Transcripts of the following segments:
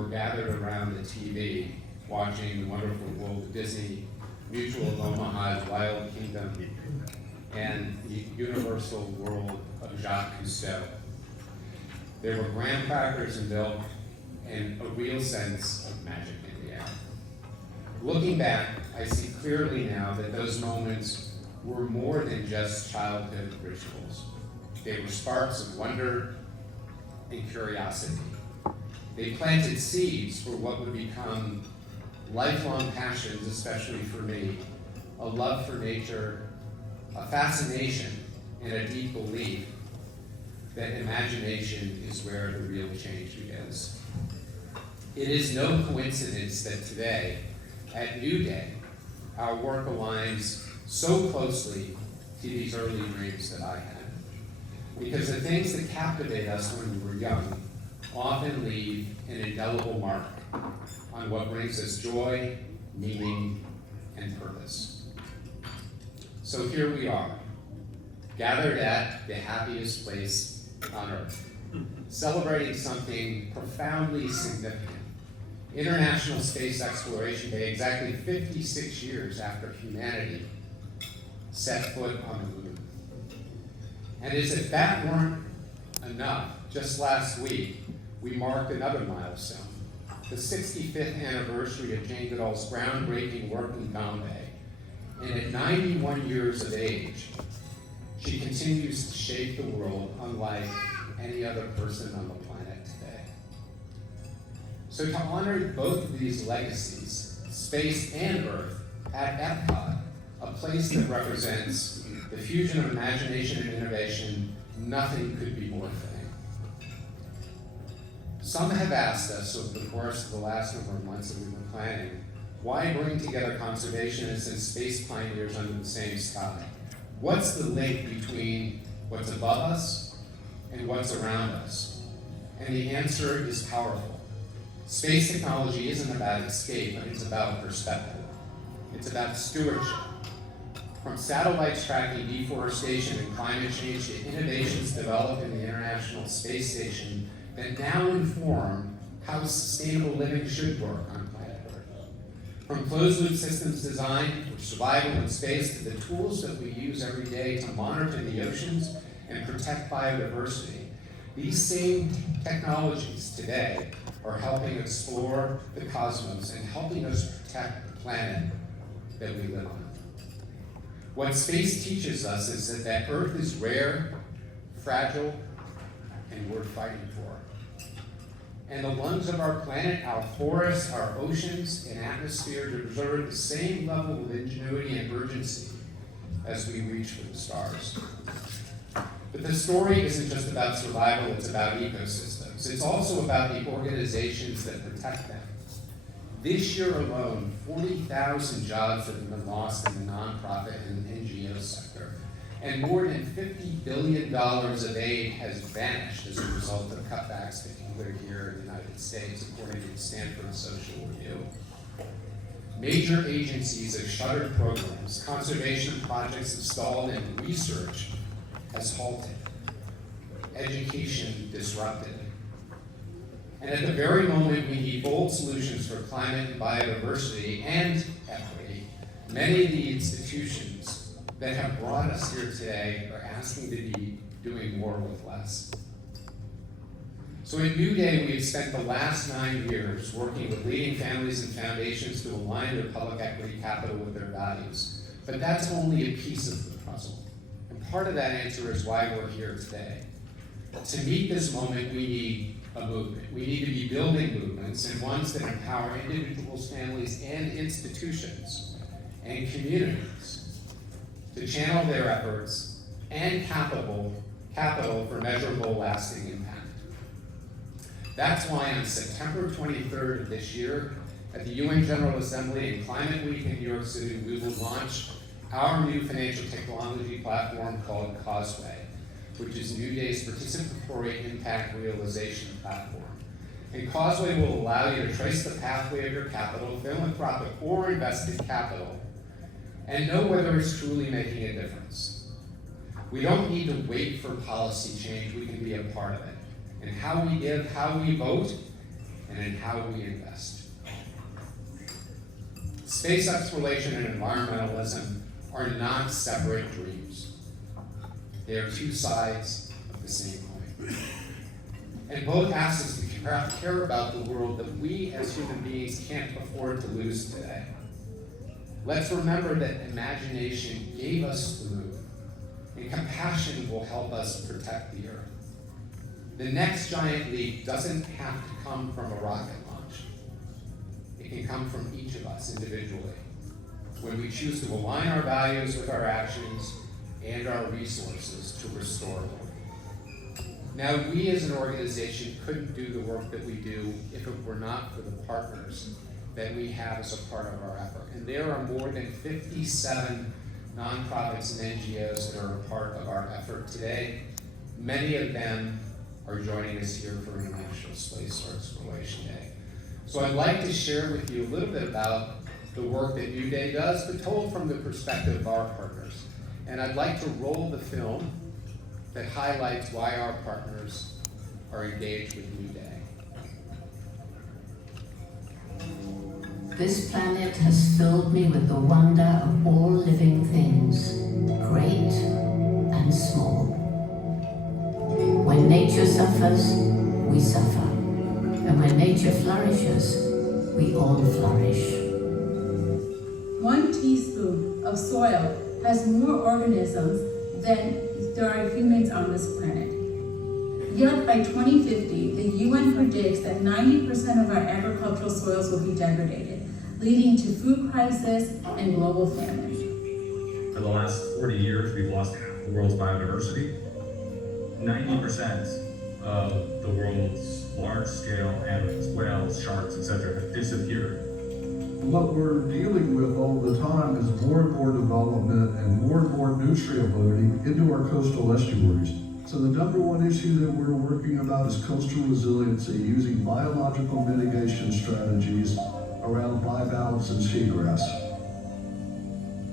were gathered around the TV watching the wonderful Walt Disney Mutual of Omaha's Wild Kingdom and the Universal World of Jacques Cousteau. There were graham crackers and milk and a real sense of magic in the air. Looking back, I see clearly now that those moments were more than just childhood rituals. They were sparks of wonder and curiosity. They planted seeds for what would become lifelong passions, especially for me, a love for nature, a fascination, and a deep belief that imagination is where the real change begins. It is no coincidence that today, at New Day, our work aligns so closely to these early dreams that I had. Because the things that captivate us when we were young often leave an indelible mark on what brings us joy, meaning, and purpose. So here we are, gathered at the happiest place on earth, celebrating something profoundly significant. International Space Exploration Day, exactly 56 years after humanity set foot on the moon. And as if that weren't enough, just last week, we marked another milestone, the 65th anniversary of Jane Goodall's groundbreaking work in Bombay. And at 91 years of age, she continues to shape the world unlike any other person on the planet today. So to honor both of these legacies, space and Earth, at EPCOT, a place that represents the fusion of imagination and innovation, nothing could be more fitting. Some have asked us over the course of the last number of months that we've been planning, why bring together conservationists and space pioneers under the same sky? What's the link between what's above us and what's around us? And the answer is powerful. Space technology isn't about escape, but it's about perspective. It's about stewardship. From satellites tracking deforestation and climate change to innovations developed in the International Space Station that now inform how sustainable living should work on planet Earth. From closed-loop systems designed for survival in space to the tools that we use every day to monitor the oceans and protect biodiversity, these same technologies today are helping explore the cosmos and helping us protect the planet that we live on. What space teaches us is that Earth is rare, fragile, and worth fighting for. And the lungs of our planet, our forests, our oceans, and atmosphere deserve the same level of ingenuity and urgency as we reach for the stars. But the story isn't just about survival, it's about ecosystems. It's also about the organizations that protect them. This year alone, 40,000 jobs have been lost in the nonprofit and NGO sector, and more than $50 billion of aid has vanished as a result of cutbacks particularly here in the United States, according to the Stanford Social Review. Major agencies have shuttered programs, conservation projects have stalled, and research has halted. Education disrupted. And at the very moment we need bold solutions for climate and biodiversity and equity, many of the institutions that have brought us here today are asking to be doing more with less. So at New Day, we have spent the last 9 years working with leading families and foundations to align their public equity capital with their values. But that's only a piece of the puzzle. And part of that answer is why we're here today. To meet this moment, we need a movement. We need to be building movements and ones that empower individuals, families, and institutions and communities to channel their efforts and capital for measurable, lasting impact. That's why on September 23rd of this year, at the UN General Assembly and Climate Week in New York City, we will launch our new financial technology platform called Causeway, which is New Day's participatory impact realization platform. And Causeway will allow you to trace the pathway of your capital, philanthropic or invested capital, and know whether it's truly making a difference. We don't need to wait for policy change, we can be a part of it. And how we give, how we vote, and in how we invest. Space exploration and environmentalism are not separate dreams. They are two sides of the same coin. And both ask us to care about the world that we as human beings can't afford to lose today. Let's remember that imagination gave us the moon, and compassion will help us protect the Earth. The next giant leap doesn't have to come from a rocket launch. It can come from each of us individually, when we choose to align our values with our actions and our resources to restore them. Now, we as an organization couldn't do the work that we do if it were not for the partners that we have as a part of our effort. And there are more than 57 nonprofits and NGOs that are a part of our effort today. Many of them are joining us here for International Space Exploration Day. So I'd like to share with you a little bit about the work that New Day does, but told from the perspective of our partners. And I'd like to roll the film that highlights why our partners are engaged with New Day. This planet has filled me with the wonder of all living things, great and small. When nature suffers, we suffer. And when nature flourishes, we all flourish. 1 teaspoon of soil has more organisms than there are humans on this planet. Yet by 2050, the UN predicts that 90% of our agricultural soils will be degraded, leading to food crisis and global famine. For the last 40 years, we've lost half the world's biodiversity. 90% of the world's large-scale animals, whales, sharks, etc., have disappeared. What we're dealing with all the time is more and more development and more nutrient loading into our coastal estuaries. So the number one issue that we're working about is coastal resiliency, using biological mitigation strategies around bivalves and seagrass.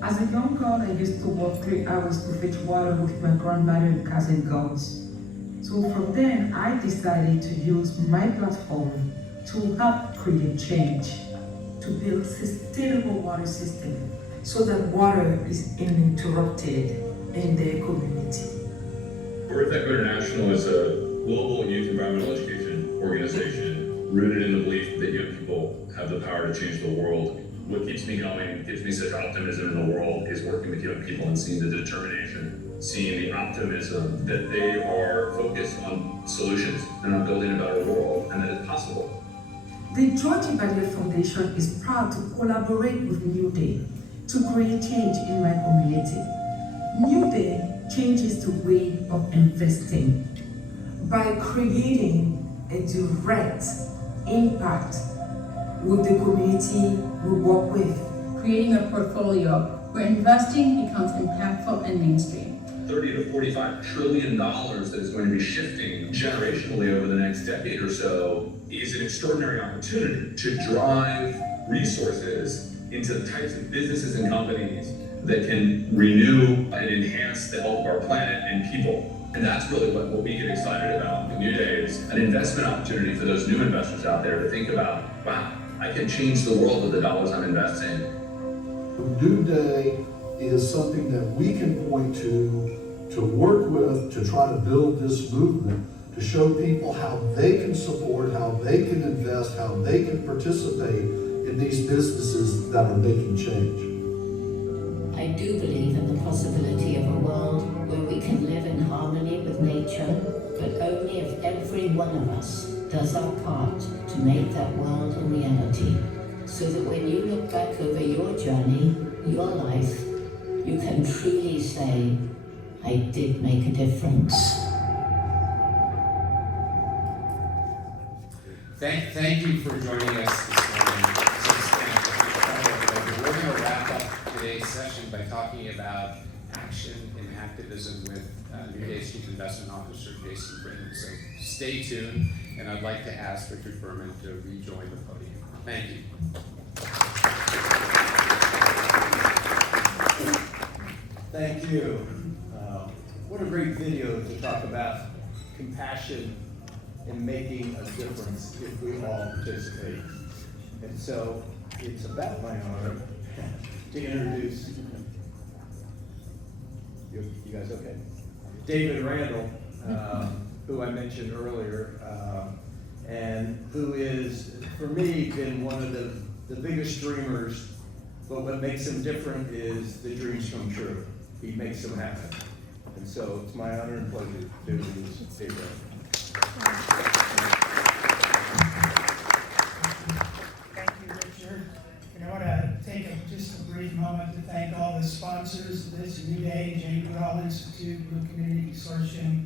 As a young girl, I used to walk 3 hours to fetch water with my grandmother and cousin goats. So from then, I decided to use my platform to help create change, to build sustainable water system so that water is uninterrupted in their community. Earth Echo International is a global youth environmental education organization rooted in the belief that young people have the power to change the world. What keeps me going, gives me such optimism in the world, is working with young people and seeing the determination, seeing the optimism that they are focused on solutions and on building a better world, and that it's possible. The George Ibadiah Foundation is proud to collaborate with New Day to create change in my community. New Day changes the way of investing by creating a direct impact with the community we work with. Creating a portfolio where investing becomes impactful and mainstream. $30 to $45 trillion that is going to be shifting generationally over the next decade or so is an extraordinary opportunity to drive resources into the types of businesses and companies that can renew and enhance the health of our planet and people. And that's really what we get excited about. The New Day is an investment opportunity for those new investors out there to think about, wow, I can change the world with the dollars I'm investing. New Day is something that we can point to work with, to try to build this movement, to show people how they can support, how they can invest, how they can participate in these businesses that are making change. I do believe in the possibility of a world where we can live in harmony with nature, but only if every one of us does our part to make that world a reality, so that when you look back over your journey, your life, you can truly say, I did make a difference. Thank you for joining us this morning. We're going to wrap up today's session by talking about action and activism with New Day's Chief Investment Officer, Jason Britton. So stay tuned, and I'd like to ask Richard Berman to rejoin the podium. Thank you. Thank you. What a great video to talk about compassion in making a difference if we all participate. And so it's about my honor to introduce, you guys okay? David Randall, who I mentioned earlier, and who is, for me, been one of the biggest dreamers, but what makes him different is the dreams come true. He makes them happen. And so it's my honor and pleasure to introduce David Randall. Thank you, Richard. And I want to take just a brief moment to thank all the sponsors of this, New Day, Jane Goodall Institute, Blue Community Consortium,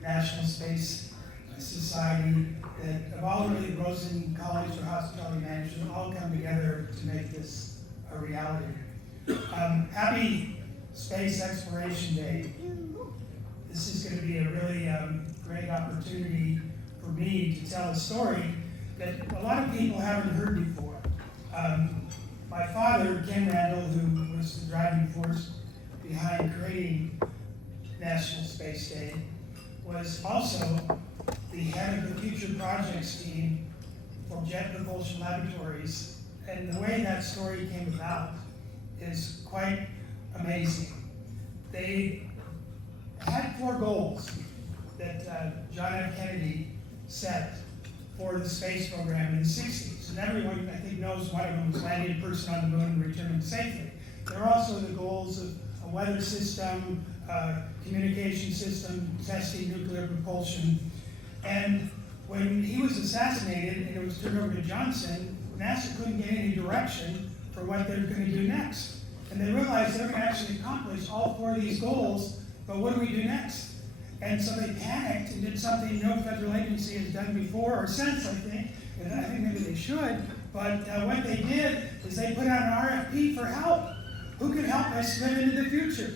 National Space Society, that have all really, Rosen College for Hospitality Management, all come together to make this a reality. Happy Space Exploration Day. This is going to be a really great opportunity for me to tell a story that a lot of people haven't heard before. My father, Ken Randall, who was the driving force behind creating National Space Day, was also the head of the Future Projects team for Jet Propulsion Laboratories. And the way that story came about is quite amazing. They had 4 goals that John F. Kennedy set for the space program in the 60s. And everyone, I think, knows one of them was landing a person on the moon and returning safely. There are also the goals of a weather system, communication system, testing nuclear propulsion. And when he was assassinated and it was turned over to Johnson, NASA couldn't get any direction for what they were going to do next. And they realized they were going to actually accomplish all 4 of these goals, but what do we do next? And so they panicked and did something no federal agency has done before or since, I think. And I think maybe they should. But what they did is they put out an RFP for help. Who can help us live into the future?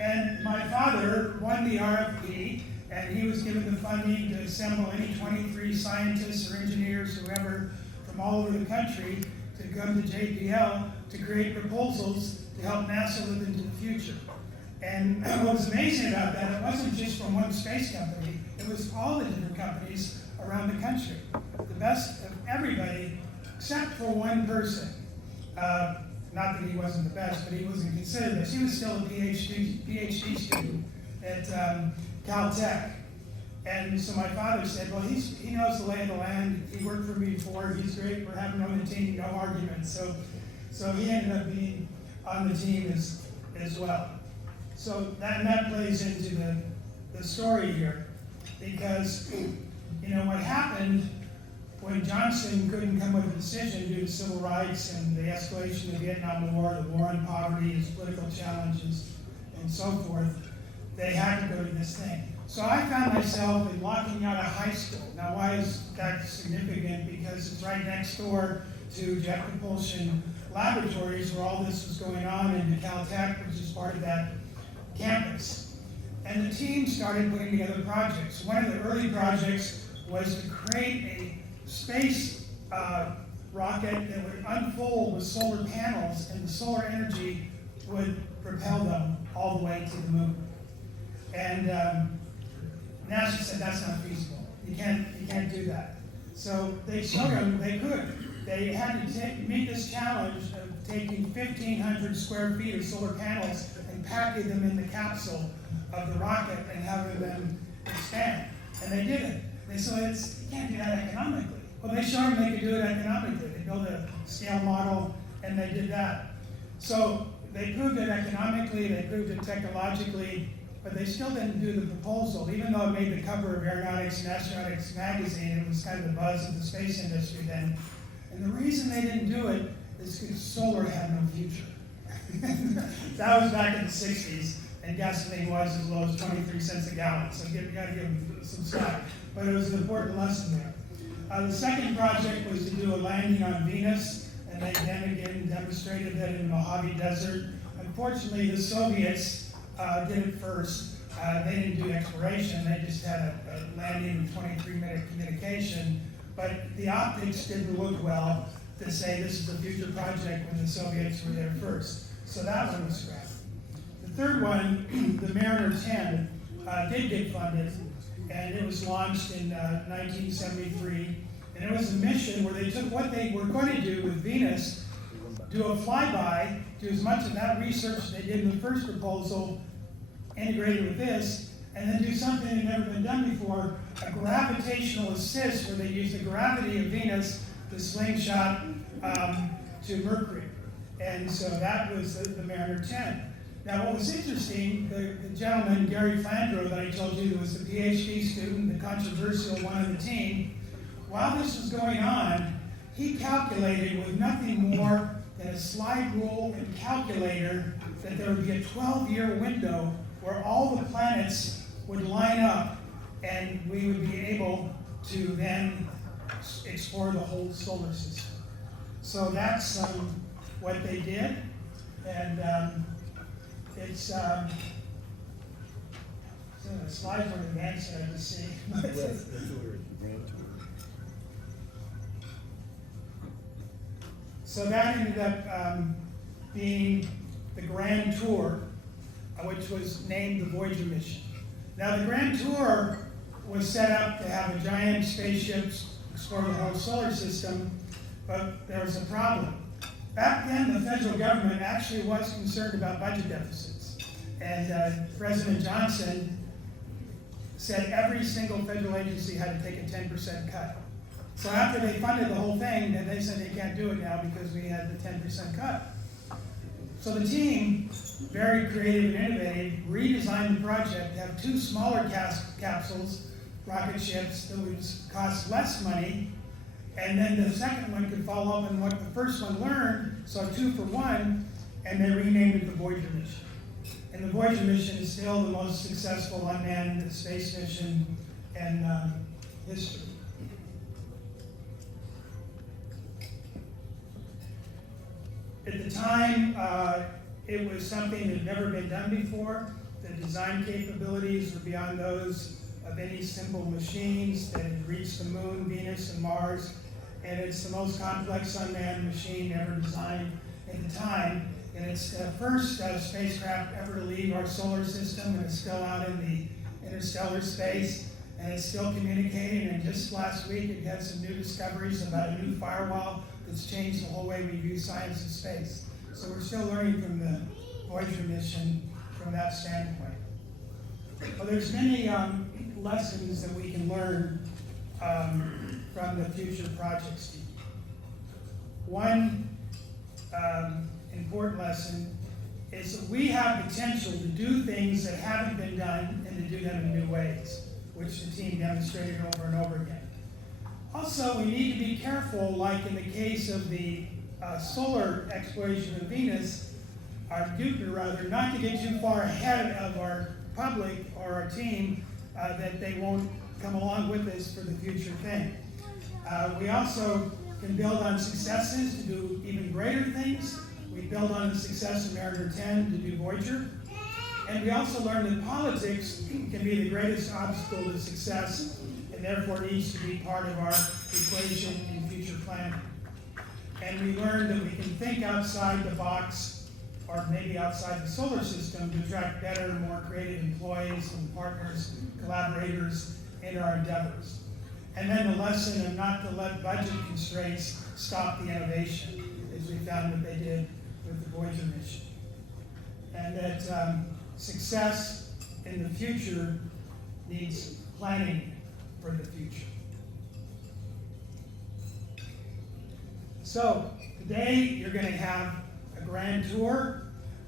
And my father won the RFP, and he was given the funding to assemble any 23 scientists or engineers, whoever, from all over the country to come to JPL to create proposals to help NASA live into the future. And what was amazing about that, it wasn't just from one space company, it was all the different companies around the country. The best of everybody, except for one person. Not that he wasn't the best, but he wasn't considered this. He was still a PhD student at Caltech. And so my father said, well, he knows the lay of the land. He worked for me before. He's great. We're having on the team, no argument. So he ended up being on the team as well. So that plays into the story here, because what happened when Johnson couldn't come with a decision due to civil rights and the escalation of the Vietnam War, the war on poverty, his political challenges, and so forth, they had to go to this thing. So I found myself in Locking Out of high school. Now, why is that significant? Because it's right next door to Jet Propulsion Laboratories, where all this was going on, and Caltech, which is part of that campus. And the team started putting together projects. One of the early projects was to create a space rocket that would unfold with solar panels, and the solar energy would propel them all the way to the moon. And NASA said that's not feasible. You can't do that. So they showed them they could. They had to meet this challenge of taking 1,500 square feet of solar panels and packing them in the capsule of the rocket and having them expand. And they did it. They said, you can't do that economically. Well, they showed them they could do it economically. They built a scale model, and they did that. So they proved it economically, they proved it technologically, but they still didn't do the proposal. Even though it made the cover of Aeronautics and Astronautics magazine, it was kind of the buzz of the space industry then. And the reason they didn't do it is because solar had no future. That was back in the 60s, and gasoline was as low as 23 cents a gallon, so you gotta give them some slack. But it was an important lesson there. The second project was to do a landing on Venus, and they then again demonstrated that in the Mojave Desert. Unfortunately, the Soviets did it first. They didn't do exploration, they just had a landing of 23-minute communication. But the optics didn't look well to say this is a future project when the Soviets were there first. So that one was scrapped. The third one, the Mariner 10, did get funded, and it was launched in 1973. And it was a mission where they took what they were going to do with Venus, do a flyby, do as much of that research they did in the first proposal, integrated with this, and then do something that had never been done before, a gravitational assist where they use the gravity of Venus to slingshot to Mercury. And so that was the Mariner 10. Now what was interesting, the gentleman, Gary Flandro, that I told you was the PhD student, the controversial one on the team, while this was going on, he calculated with nothing more than a slide rule and calculator that there would be a 12-year window where all the planets would line up and we would be able to then explore the whole solar system. So that's what they did, and it's so the slides were advanced, I just see. So that ended up being the Grand Tour, which was named the Voyager mission. Now the Grand Tour was set up to have a giant spaceship explore the whole solar system, but there was a problem. Back then, the federal government actually was concerned about budget deficits. And President Johnson said every single federal agency had to take a 10% cut. So after they funded the whole thing, then they said they can't do it now because we had the 10% cut. So the team, very creative and innovative, redesigned the project to have 2 smaller capsules, rocket ships, that would cost less money, and then the second one could follow up on what the first one learned, so 2 for 1, and they renamed it the Voyager mission. And the Voyager mission is still the most successful unmanned space mission in history. At the time, it was something that had never been done before. The design capabilities were beyond those of any simple machines that had reached the moon, Venus, and Mars. And it's the most complex unmanned machine ever designed at the time. And it's the first spacecraft ever to leave our solar system, and it's still out in the interstellar space, and it's still communicating. And just last week, it had some new discoveries about a new firewall that's changed the whole way we view science and space. So we're still learning from the Voyager mission from that standpoint. Well, there's many lessons that we can learn from the future projects team. One important lesson is that we have potential to do things that haven't been done and to do them in new ways, which the team demonstrated over and over again. Also, we need to be careful, like in the case of the solar exploration of Venus, Jupiter rather, not to get too far ahead of our public or our team that they won't come along with us for the future thing. We also can build on successes to do even greater things. We build on the success of Mariner 10 to do Voyager. And we also learned that politics can be the greatest obstacle to success, and therefore needs to be part of our equation in future planning. And we learned that we can think outside the box, or maybe outside the solar system, to attract better, more creative employees and partners, collaborators in our endeavors. And then the lesson of not to let budget constraints stop the innovation, as we found that they did with the Voyager mission. And that success in the future needs planning for the future. So today you're going to have a grand tour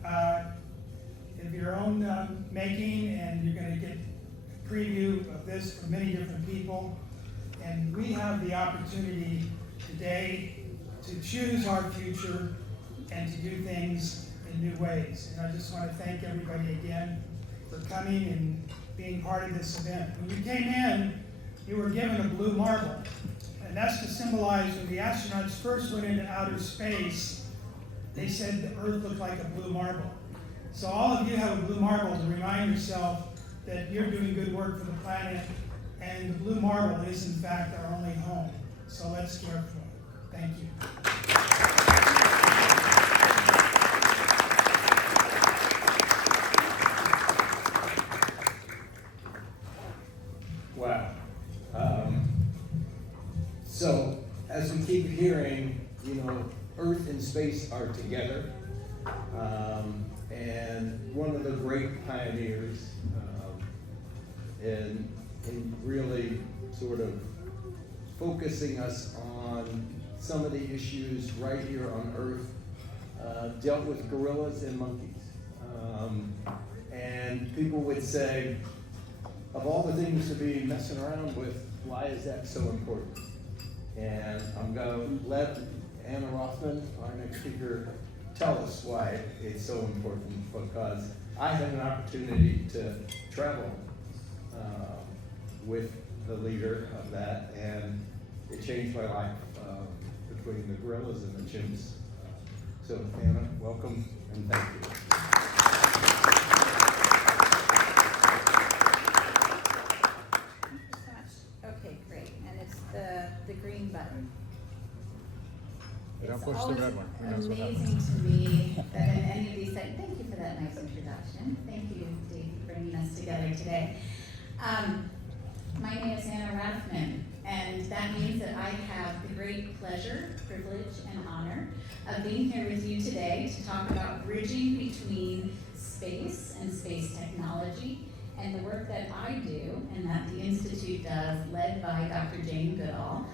of your own making, and you're going to get a preview of this from many different people. And we have the opportunity today to choose our future and to do things in new ways. And I just want to thank everybody again for coming and being part of this event. When you came in, you were given a blue marble. And that's to symbolize when the astronauts first went into outer space, they said the Earth looked like a blue marble. So all of you have a blue marble to remind yourself that you're doing good work for the planet, and the blue marble is in fact our only home. So let's care for it. Thank you. Earth and space are together. And one of the great pioneers in really sort of focusing us on some of the issues right here on Earth, dealt with gorillas and monkeys. And people would say, of all the things to be messing around with, why is that so important? And I'm going to let Anna Rothman, our next speaker, tell us why it's so important, because I had an opportunity to travel with the leader of that, and it changed my life between the gorillas and the chimps. So Anna, welcome and thank you. Okay, great, and it's the green button. Don't It's push the always red one. Who knows what amazing to me that in any of these settings, thank you for that nice introduction. Thank you, Dave, for bringing us together today. My name is Anna Rathman, and that means that I have the great pleasure, privilege, and honor of being here with you today to talk about bridging between space and space technology and the work that I do and that the Institute does, led by Dr. Jane Goodall,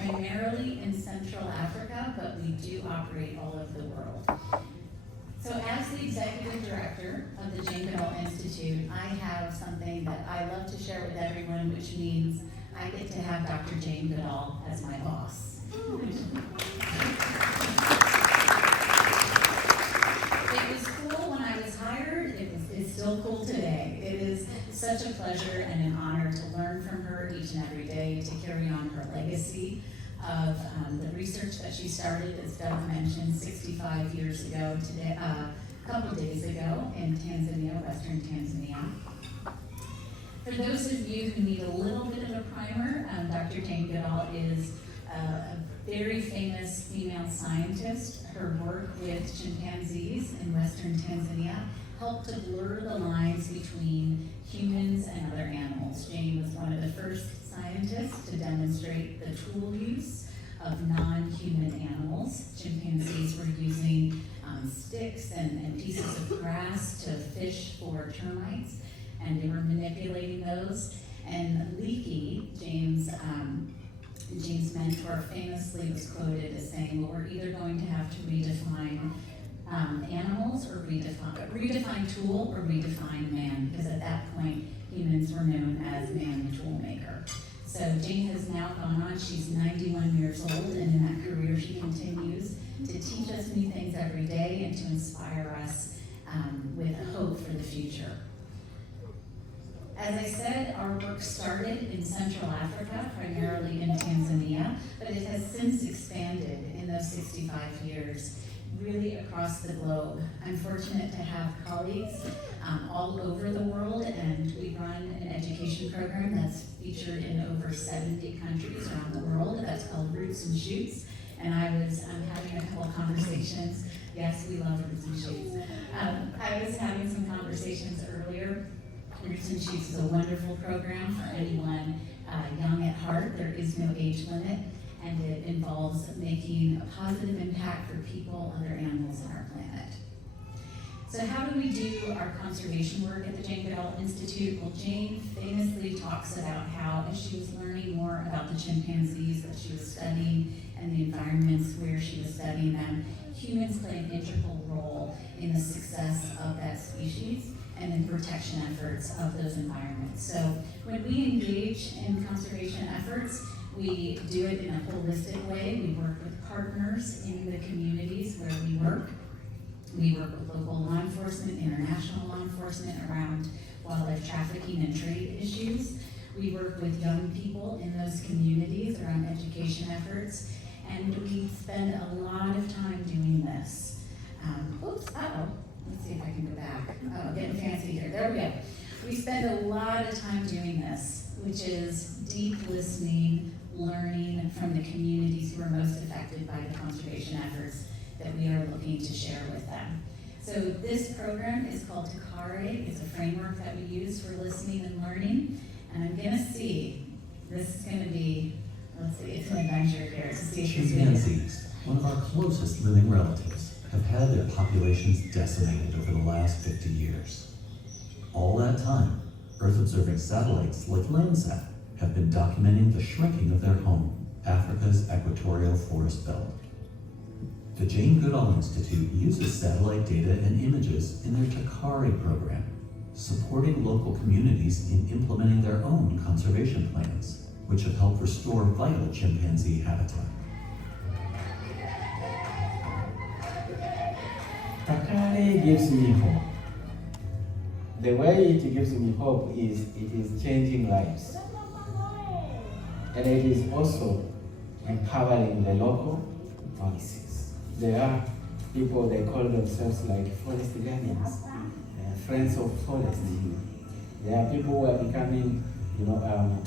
primarily in Central Africa, but we do operate all over the world. So as the executive director of the Jane Goodall Institute, I have something that I love to share with everyone, which means I get to have Dr. Jane Goodall as my boss. It was cool when I was hired, it's still cool today. It is such a pleasure and an honor to learn from her each and every day, to carry on her legacy of the research that she started, as Doug mentioned, 65 years ago today, a couple days ago in Tanzania, Western Tanzania. For those of you who need a little bit of a primer, Dr. Jane Goodall is a very famous female scientist. Her work with chimpanzees in Western Tanzania helped to blur the lines between humans and other animals. Jane was one of the first scientists to demonstrate the tool use of non-human animals. Chimpanzees were using sticks and pieces of grass to fish for termites, and they were manipulating those. And Leakey, Jane's mentor, famously was quoted as saying, well, we're either going to have to redefine animals or redefine tool or redefine man, because at that point humans were known as man the tool maker. So Jane has now gone on, she's 91 years old, and in that career she continues to teach us new things every day and to inspire us with hope for the future. As I said, our work started in Central Africa, primarily in Tanzania, but it has since expanded in those 65 years, really across the globe. I'm fortunate to have colleagues all over the world, and we run an education program that's featured in over 70 countries around the world. That's called Roots and Shoots, and I was having a couple of conversations. Yes, we love Roots and Shoots. I was having some conversations earlier. Roots and Shoots is a wonderful program for anyone young at heart. There is no age limit, and it involves making a positive impact for people, other animals, and our planet. So how do we do our conservation work at the Jane Goodall Institute? Well, Jane famously talks about how, as she was learning more about the chimpanzees that she was studying and the environments where she was studying them, humans play an integral role in the success of that species and in protection efforts of those environments. So when we engage in conservation efforts, we do it in a holistic way. We work with partners in the communities where we work. We work with local law enforcement, international law enforcement around wildlife trafficking and trade issues. We work with young people in those communities around education efforts, and we spend a lot of time doing this. Let's see if I can go back. Oh, getting fancy here. There we go. We spend a lot of time doing this, which is deep listening, learning from the communities who are most affected by the conservation efforts that we are looking to share with them. So this program is called Takare. It's a framework that we use for listening and learning. And I'm gonna see, this is gonna be, let's see, it's an adventure here to see if this video. one of our closest living relatives, have had their populations decimated over the last 50 years. All that time, Earth-observing satellites like Landsat have been documenting the shrinking of their home, Africa's equatorial forest belt. The Jane Goodall Institute uses satellite data and images in their Takari program, supporting local communities in implementing their own conservation plans, which have helped restore vital chimpanzee habitat. Takari gives me hope. The way it gives me hope is it is changing lives. And it is also empowering the local voices. There are people, they call themselves like forest guardians, friends of forest. There are people who are becoming,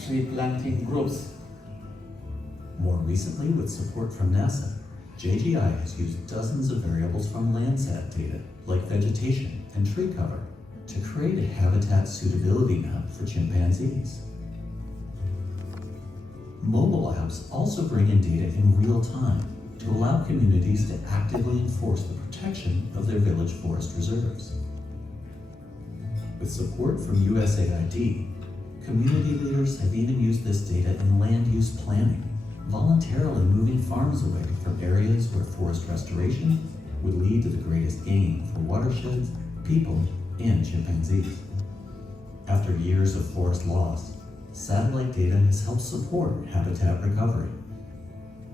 tree planting groups. More recently, with support from NASA, JGI has used dozens of variables from Landsat data, like vegetation and tree cover, to create a habitat suitability map for chimpanzees. Mobile apps also bring in data in real time to allow communities to actively enforce the protection of their village forest reserves. With support from USAID, community leaders have even used this data in land use planning, voluntarily moving farms away from areas where forest restoration would lead to the greatest gain for watersheds, people, and chimpanzees. After years of forest loss, satellite data has helped support habitat recovery.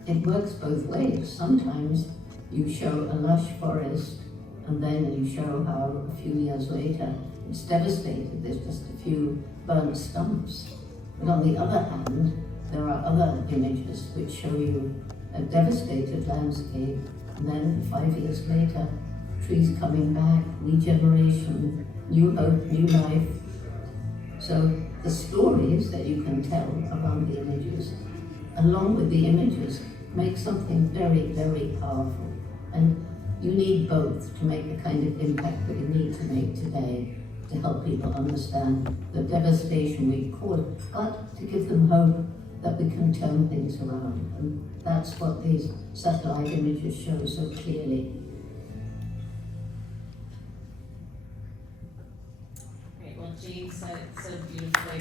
It works both ways. Sometimes you show a lush forest and then you show how a few years later it's devastated. There's just a few burnt stumps. But on the other hand, there are other images which show you a devastated landscape, and then 5 years later, trees coming back, regeneration, new hope, new life. So the stories that you can tell around the images, along with the images, make something very, very powerful. And you need both to make the kind of impact that you need to make today to help people understand the devastation we caused, but to give them hope that we can turn things around. And that's what these satellite images show so clearly. Great, well, Jane said it so beautifully.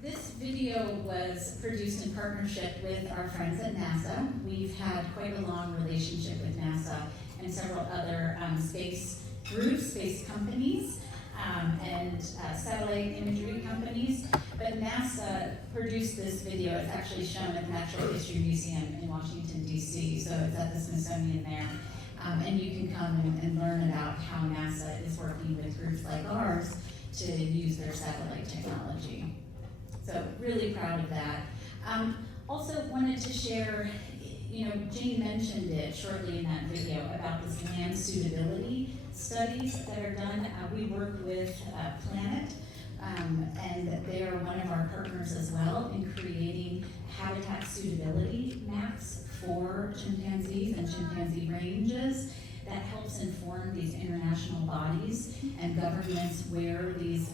This video was produced in partnership with our friends at NASA. We've had quite a long relationship with NASA and several other space groups, space companies, and satellite imagery companies. But NASA produced this video. It's actually shown at the Natural History Museum in Washington, D.C., so it's at the Smithsonian there. And you can come and learn about how NASA is working with groups like ours to use their satellite technology. So really proud of that. Also wanted to share, Jane mentioned it shortly in that video about this land suitability studies that are done. We work with Planet, and they are one of our partners as well in creating habitat suitability maps for chimpanzees and chimpanzee ranges that helps inform these international bodies and governments where these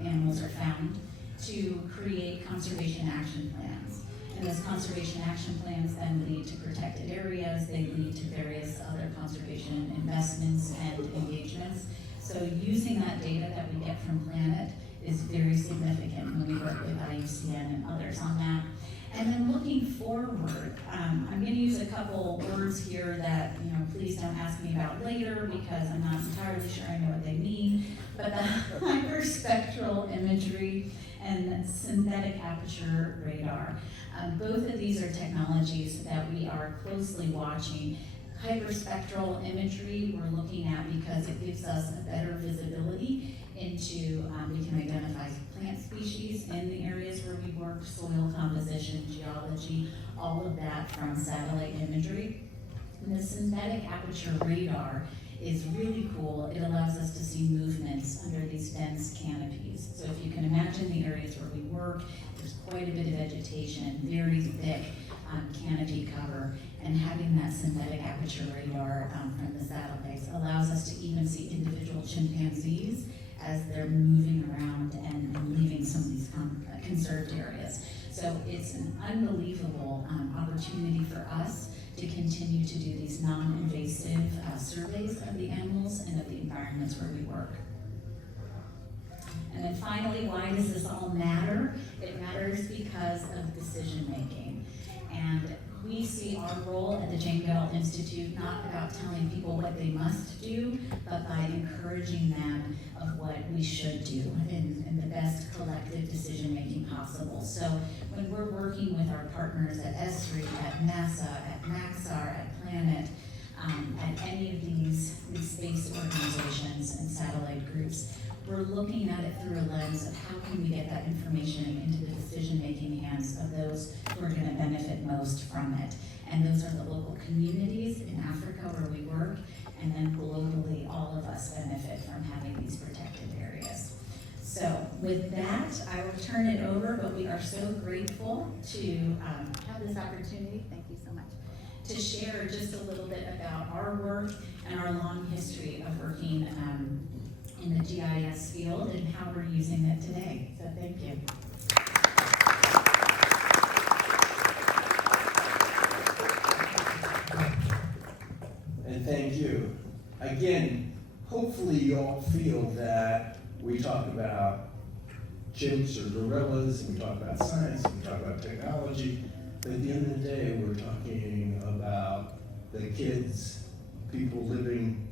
animals are found to create conservation action plans. And those conservation action plans then lead to protected areas, they lead to various other conservation investments and engagements. So using that data that we get from Planet is very significant when we work with IUCN and others on that. And then looking forward, I'm going to use a couple words here that, please don't ask me about later because I'm not entirely sure I know what they mean, but the hyperspectral imagery and synthetic aperture radar. Both of these are technologies that we are closely watching. Hyperspectral imagery we're looking at because it gives us a better visibility into, we can identify plant species in the areas where we work, soil composition, geology, all of that from satellite imagery. And the synthetic aperture radar is really cool. It allows us to see movements under these dense canopies. So if you can imagine the areas where we work, there's quite a bit of vegetation, very thick canopy cover, and having that synthetic aperture radar from the satellites allows us to even see individual chimpanzees as they're moving around and leaving some of these conserved areas. So it's an unbelievable opportunity for us to continue to do these non-invasive surveys of the animals and of the environments where we work. And then finally, why does this all matter? It matters because of decision making. And we see our role at the Jane Goodall Institute not about telling people what they must do, but by encouraging them of what we should do in the best collective decision making possible. So when we're working with our partners at ESRI, at NASA, at Maxar, at Planet, at any of these space organizations and satellite groups, we're looking at it through a lens of how can we get that information into the decision-making hands of those who are going to benefit most from it. And those are the local communities in Africa where we work, and then globally, all of us benefit from having these protected areas. So with that, I will turn it over, but we are so grateful to have this opportunity, thank you so much, to share just a little bit about our work and our long history of working in the GIS field and how we're using it today. So thank you. And thank you. Again, hopefully you all feel that we talk about chimps or gorillas, and we talk about science, and we talk about technology, but at the end of the day, we're talking about the kids, people living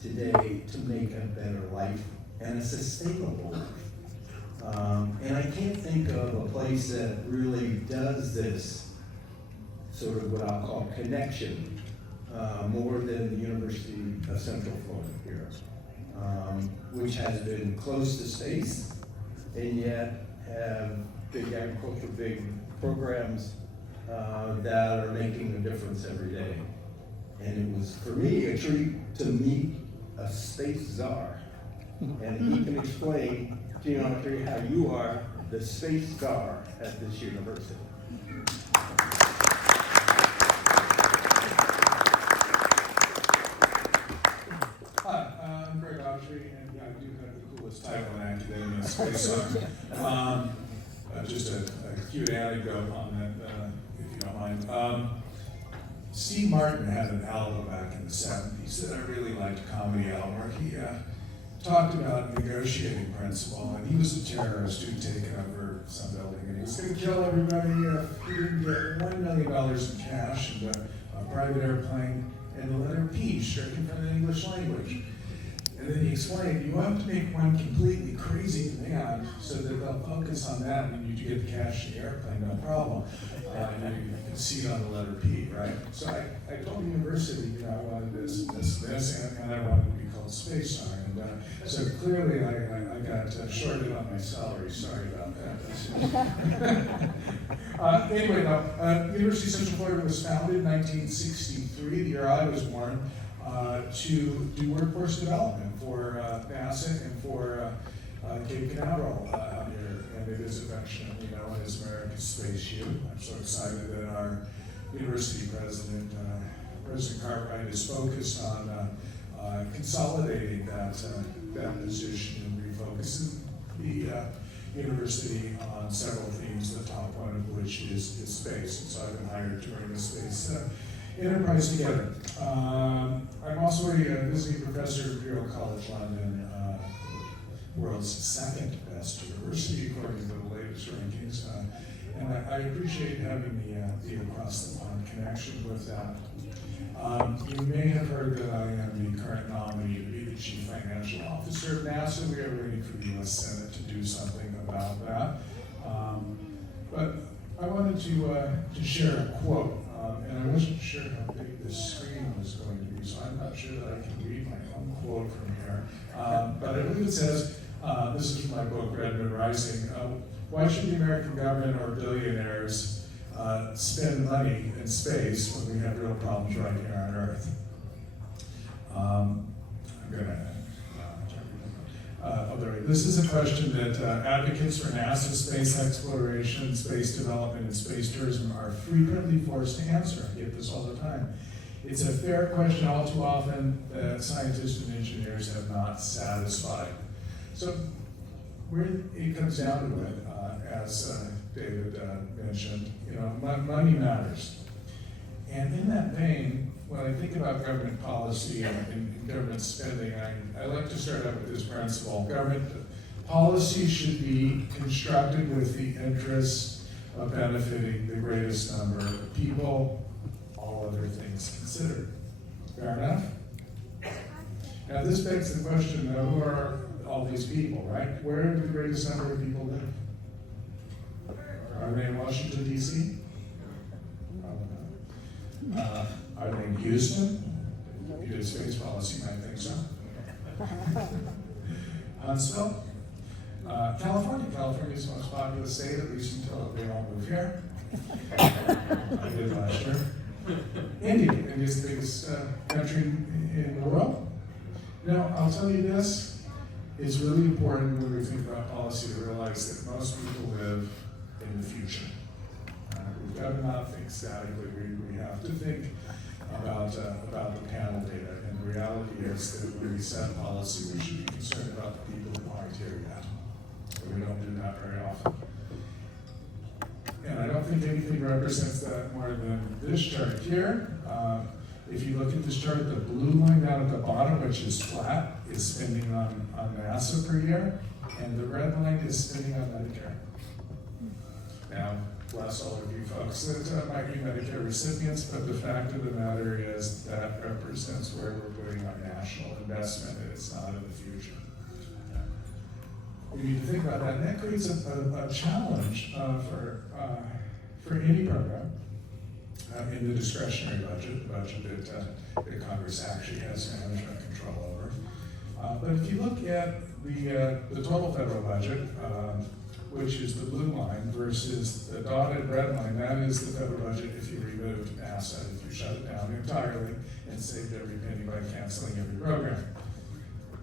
today to make a better life and a sustainable life. And I can't think of a place that really does this sort of what I'll call connection more than the University of Central Florida here, which has been close to space and yet have big agriculture, big programs that are making a difference every day. And it was, for me, a treat to meet a space czar. And he can explain, Geometry, how you are the space czar at this university. Hi, I'm Greg Autry, and I do have the coolest title in academia, space czar. Just a cute anecdote on that, if you don't mind. Steve Martin had an album back in the 70s that I really liked, a comedy album, where he talked about negotiating principle, and he was a terrorist who'd taken over some building, and he was going to kill everybody if he didn't get $1 million in cash and a private airplane and the letter P stricken from the English language. And then he explained, you have to make one completely crazy demand so that they'll focus on that, and you get the cash in the airplane, no problem. And you can see it on the letter P, right? So I told the university, I wanted this, and I wanted to be called space czar. And so clearly I got shorted on my salary. Sorry about that. Anyway, University of Central Florida was founded in 1963, the year I was born, to do workforce development for NASA and for Cape Canaveral out here. And it is affectionately known as America's Space U. I'm so excited that our university president, President Cartwright, is focused on consolidating that position and refocusing the university on several themes, the top one of which is space. And so I've been hired to bring the space enterprise together. I'm also a visiting professor at Imperial College London, world's second best university according to the latest rankings. And I appreciate having the across the pond connection with that. You may have heard that I am the current nominee to be the Chief Financial Officer of NASA. We are waiting for the US Senate to do something about that. But I wanted to share a quote, and I wasn't sure how big this screen was going to be, so I'm not sure that I can read my own quote from here. But I believe it says, this is from my book, Red Moon Rising, why should the American government or billionaires spend money in space when we have real problems right here on Earth? This is a question that advocates for NASA space exploration, space development, and space tourism are frequently forced to answer. I get this all the time. It's a fair question all too often that scientists and engineers have not satisfied. So where it comes down to it, as David mentioned, money matters. And in that vein, when I think about government policy and government spending, I like to start out with this principle. Government policy should be constructed with the interest of benefiting the greatest number of people, all other things considered. Fair enough? Now this begs the question, who are all these people, right? Where do the greatest number of people live? Are they in Washington, D.C.? Are they in Houston? If you did space policy, you might think so. Huntsville? California. California is the most populous state, at least until they all move here. I did last year. India. India is the biggest country in the world. I'll tell you this, it's really important when we think about policy to realize that most people live in the future. We've got to not think statically. We have to think about the panel data. And the reality is that when we set policy, we should be concerned about the people who aren't here yet. But we don't do that very often. And I don't think anything represents that more than this chart here. If you look at this chart, the blue line down at the bottom, which is flat, is spending on NASA per year, and the red line is spending on Medicare. Now, bless all of you folks that might be Medicare recipients, but the fact of the matter is that represents where we're putting our national investment, and it's not in the future. We need to think about that, and that creates a challenge for any program in the discretionary budget, the budget that Congress actually has management control over. But if you look at the total federal budget, which is the blue line, versus the dotted red line, that is the federal budget if you removed NASA, if you shut it down entirely and saved every penny by canceling every program.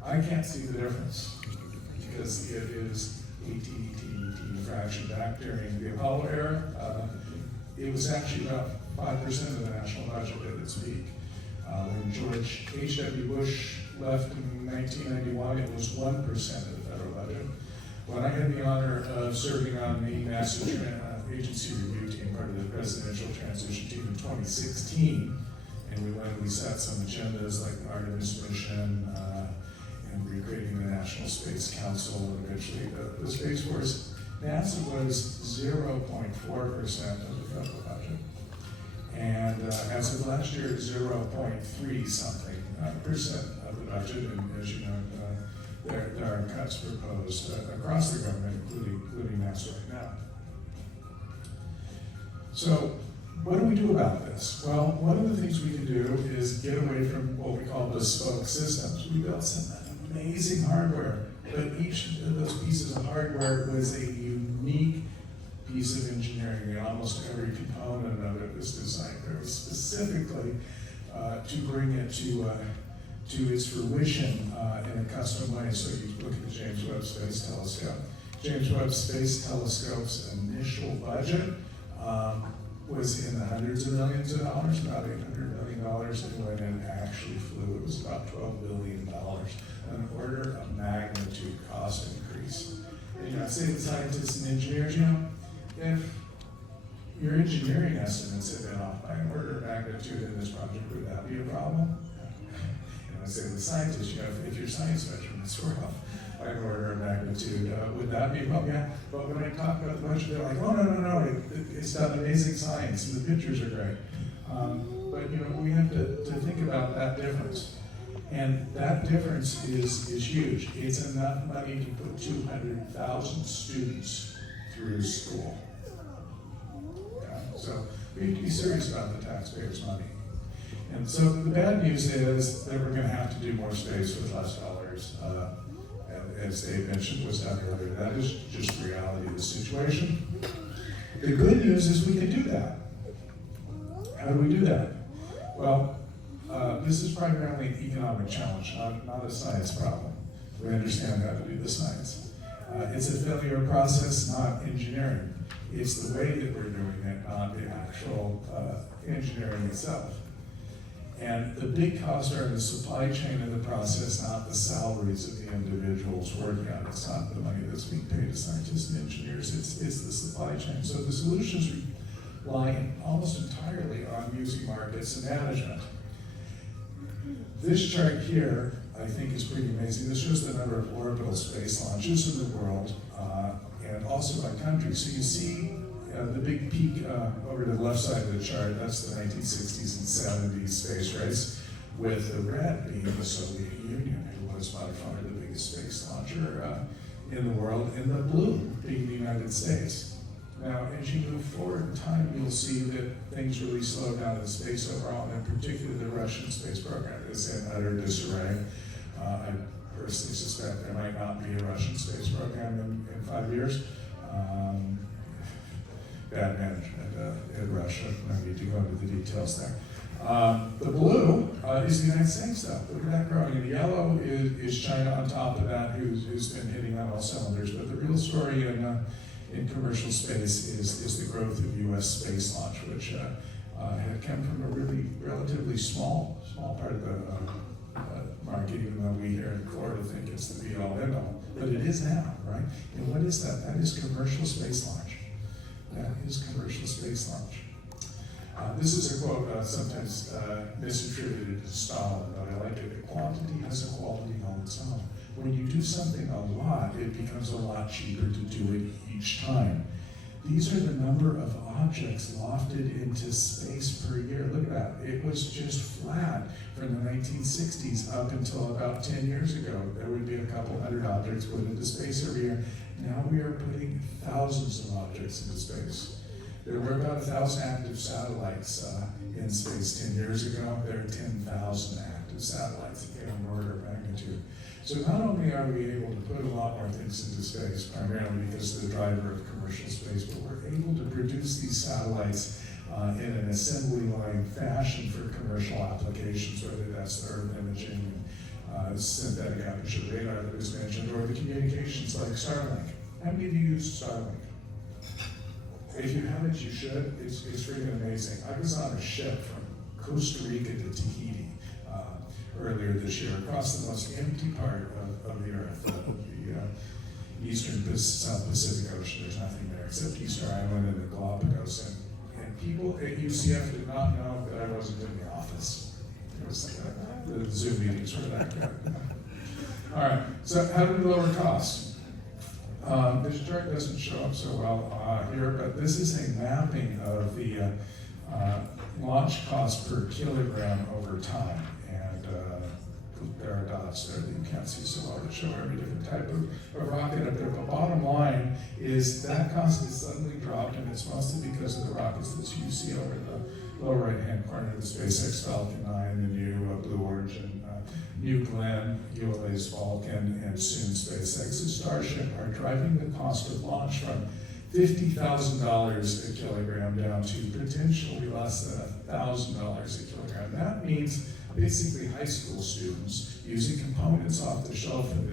I can't see the difference because it is a teeny fraction back during the Apollo era. It was actually about 5% of the national budget at its peak. When George H.W. Bush left in 1991, it was 1% of the federal budget. When I had the honor of serving on the NASA Agency Review Team, part of the Presidential Transition Team in 2016, and we set some agendas like the Artemis mission, and recreating the National Space Council, and eventually the Space Force, NASA was 0.4% of the federal budget. And as of last year, 0.3 something percent of the budget, and as you know, there are cuts proposed across the government, including NASA right now. So, what do we do about this? Well, one of the things we can do is get away from what we call bespoke systems. We built some amazing hardware, but each of those pieces of hardware was a unique piece of engineering, and almost every component of it was designed very specifically to bring it to its fruition in a custom way. So you look at the James Webb Space Telescope. James Webb Space Telescope's initial budget was in the hundreds of millions of dollars, about $800 million, and when it actually flew, it was about $12 billion, an order of magnitude cost increase. And I say to scientists and engineers, if your engineering estimates have been off by an order of magnitude in this project, would that be a problem? I say to the scientists, if your science measurements were off by an order of magnitude, would that be a problem? Yeah, but when I talk about the budget, they're like, oh, no, it's done amazing science, and the pictures are great. But we have to think about that difference. And that difference is huge. It's enough money to put 200,000 students through school. Okay? So we have to be serious about the taxpayers' money. And so the bad news is that we're going to have to do more space with less dollars. As Dave mentioned, was done earlier. That is just the reality of the situation. The good news is we can do that. How do we do that? Well, this is primarily an economic challenge, not a science problem. We understand how to do the science. It's a failure process, not engineering. It's the way that we're doing it, not the actual engineering itself. And the big costs are in the supply chain in the process, not the salaries of the individuals working on it. It's not the money that's being paid to scientists and engineers, it's the supply chain. So the solutions rely almost entirely on using markets and management. This chart here, I think, is pretty amazing. This shows the number of orbital space launches in the world, and also by country. So you see the big peak over to the left side of the chart, that's the 1960s and 70s space race, with the red being the Soviet Union, who was by far the biggest space launcher in the world, and the blue being the United States. Now, as you move forward in time, you'll see that things really slow down in space overall, and particularly the Russian space program is in utter disarray. I personally suspect there might not be a Russian space program in 5 years. Bad management in Russia. No need to go into the details there. The blue is the United States, though. Look at that growing. And the yellow is China on top of that, who's been hitting on all cylinders. But the real story in commercial space is the growth of U.S. space launch, which had come from a really relatively small part of the market, even though we here in Florida think it's the be-all, end-all. But it is now, right? And what is that? That is commercial space launch. That is commercial space launch. This is a quote sometimes misattributed to Stalin, but I like it. Quantity has a quality all its own. When you do something a lot, it becomes a lot cheaper to do it each time. These are the number of objects lofted into space per year. Look at that. It was just flat from the 1960s up until about 10 years ago. There would be a couple hundred objects put into space every year. Now we are putting thousands of objects into space. There were about 1,000 active satellites in space 10 years ago. There are 10,000 active satellites, again, an order of magnitude. So not only are we able to put a lot more things into space, primarily because of the driver of commercial space, but we're able to produce these satellites in an assembly line fashion for commercial applications, whether that's the Earth imaging, synthetic aperture radar that was mentioned, or the communications like Starlink. How many of you use Starlink? If you haven't, you should. It's freaking amazing. I was on a ship from Costa Rica to Tahiti earlier this year, across the most empty part of the Earth, the eastern South Pacific Ocean. There's nothing there except Easter Island and the Galapagos. And people at UCF did not know that I wasn't in the office. It was like the Zoom meetings were that good. All right, so how do we lower costs? This chart doesn't show up so well here, but this is a mapping of the launch cost per kilogram over time. There are dots there that you can't see so well that show every different type of rocket up there. But bottom line is that cost has suddenly dropped, and it's mostly because of the rockets that you see over the lower right-hand corner, the SpaceX Falcon 9, the new Blue Origin, New Glenn, ULA's Falcon, and soon SpaceX's Starship are driving the cost of launch from $50,000 a kilogram down to potentially less than $1,000 a kilogram. That means basically high school students using components off the shelf in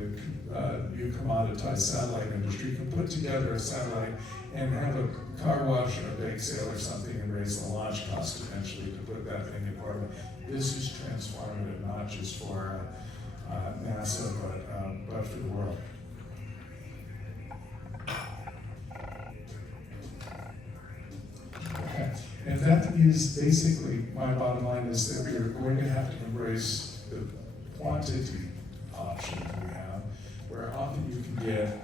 the new commoditized satellite industry can put together a satellite and have a car wash or a bake sale or something and raise the launch cost eventually to put that thing in orbit. This is transformative, not just for NASA, but for the world. Okay. And that is basically, my bottom line is that we are going to have to embrace the quantity option that we have, where often you can get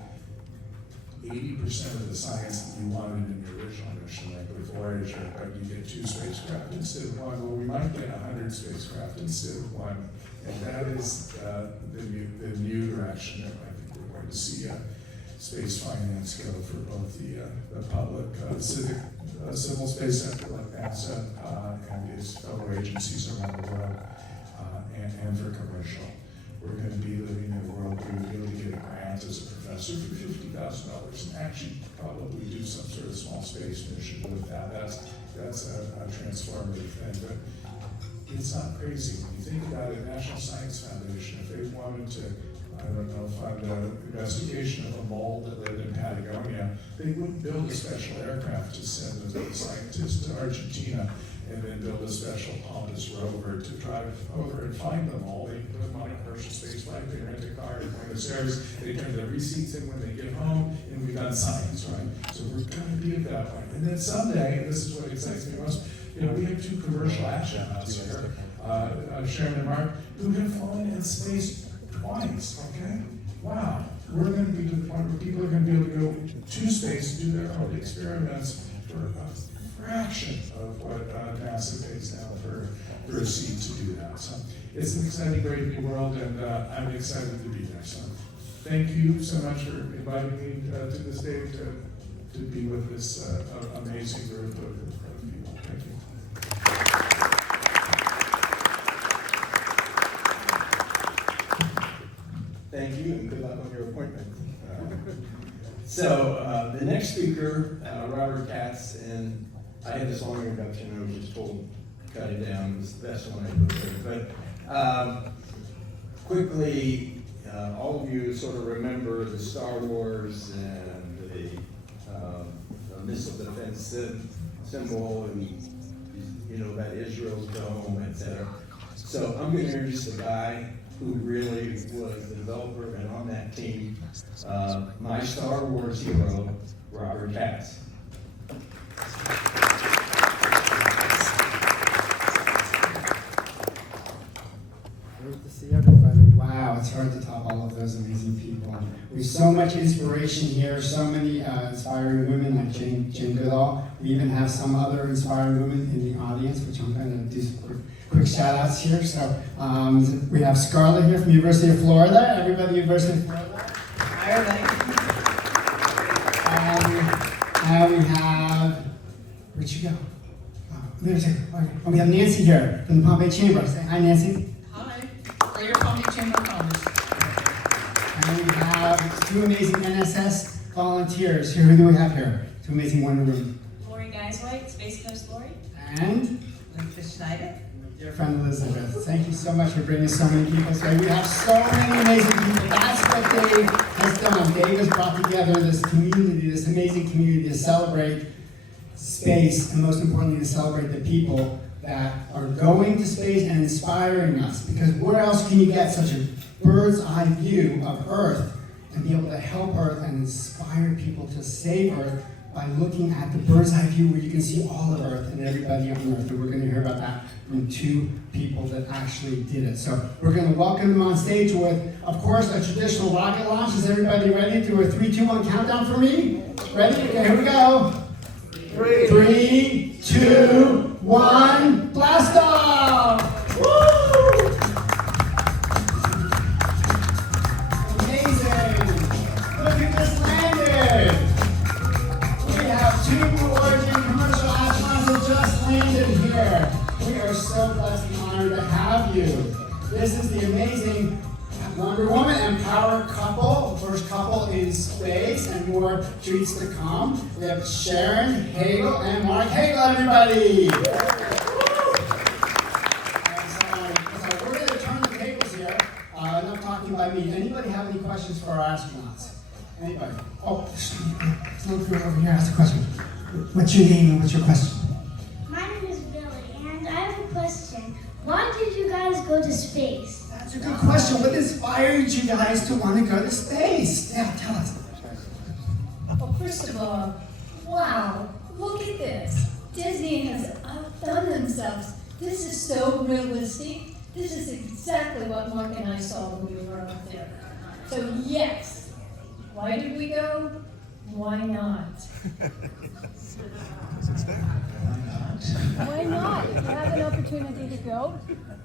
80% of the science that you wanted in the original mission, like with Voyager, but you get 2 spacecraft instead of 1. Well, we might get 100 spacecraft instead of 1, and that is the new direction that I think we're going to see space finance go for both the public, civil space sector like NASA and its fellow agencies around the world, and for commercial. We're going to be living in a world where you really get a grant as a professor for $50,000 and actually probably do some sort of small space mission with that. That's a transformative thing, but it's not crazy. When you think about it, National Science Foundation, if they wanted to, I don't know, fund an investigation of a mole that lived in Patagonia, they wouldn't build a special aircraft to send the scientists to Argentina and then build a special pompous rover to drive over and find them all. They put them on a commercial space flight, they rent a car, they point the stairs, they turn their receipts in when they get home, and we've done science, right? So we're gonna be it that way. And then someday, and this is what excites me most, we have 2 commercial astronauts here, Sharon and Mark, who have flown in space twice, okay? Wow. We're going to be to the point where people are going to be able to go to space and do their own experiments for a fraction of what NASA pays now for a seat to do that. So it's an exciting, great new world, and I'm excited to be there. So thank you so much for inviting me to the stage to be with this amazing group of people. Thank you. Thank you, and good luck on your appointment. So the next speaker, Robert Katz, and I had this long introduction, I was just told cut it down, it was the best one I could do. But quickly, all of you sort of remember the Star Wars and the missile defense symbol, and that Israel's dome, etc. So I'm going to introduce the guy who really was the developer and on that team, my Star Wars hero, Robert Katz. Great to see everybody. Wow, it's hard to top all of those amazing people. There's so much inspiration here, so many inspiring women like Jane Goodall. We even have some other inspiring women in the audience, which I'm going to do some quick shout outs here. So we have Scarlett here from University of Florida. Everybody, University of Florida. And we have, where'd you go? We have Nancy here from the Palm Bay Chamber. Say hi, Nancy. Hi, Greater Palm Bay Chamber of Commerce. And we have 2 amazing NSS volunteers here. Who do we have here? 2 amazing Wonder Women. Lori Geiswhite, Space Coast Lori. And Elizabeth Schneider. dear friend Elizabeth. Thank you so much for bringing so many people today. We have so many amazing people. That's what Dave has done. Dave has brought together this community, this amazing community to celebrate space, and most importantly, to celebrate the people that are going to space and inspiring us. Because where else can you get such a bird's eye view of Earth and be able to help Earth and inspire people to save Earth by looking at the bird's eye view where you can see all of Earth and everybody on Earth. And we're going to hear about that from 2 people that actually did it. So we're going to welcome them on stage with, of course, a traditional rocket launch. Is everybody ready to do a 3, 2, 1 countdown for me? Ready? Okay, here we go. 3, 2, 1, blast off! Woo! Amazing! Look who just landed! We have 2 Origin commercial astronauts that just landed here. We are so blessed and honored to have you. This is the amazing Wonder Woman and Power couple, first couple in space, and more treats to come. We have Sharon Hagel and Mark Hagel, everybody! So we're going to turn the tables here. Enough talking by me. Anybody have any questions for our astronauts? Anybody? Oh, there's a little girl over here. Ask a question. What's your name and what's your question? My name is Billy, and I have a question. Why did you guys go to space? That's a good question. What inspired you guys to want to go to space? Yeah, tell us. Well, first of all, wow, look at this. Disney has outdone themselves. This is so realistic. This is exactly what Mark and I saw when we were up there. So yes, why did we go? Why not? Why not? If you have an opportunity to go.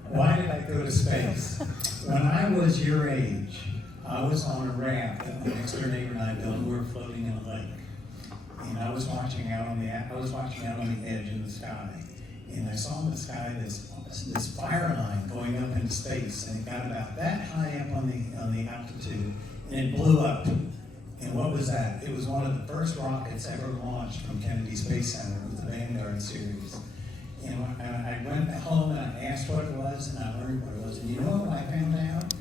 Why did I go to space? When I was your age, I was on a raft that my next door neighbor and I built. We were floating in a lake, and I was watching out on the edge in the sky, and I saw in the sky this fire line going up into space, and it got about that high up on the altitude, and it blew up. And what was that? It was one of the first rockets ever launched from Kennedy Space Center with the Vanguard series. And I went home and I asked what it was, and I learned what it was. And you know what I found out?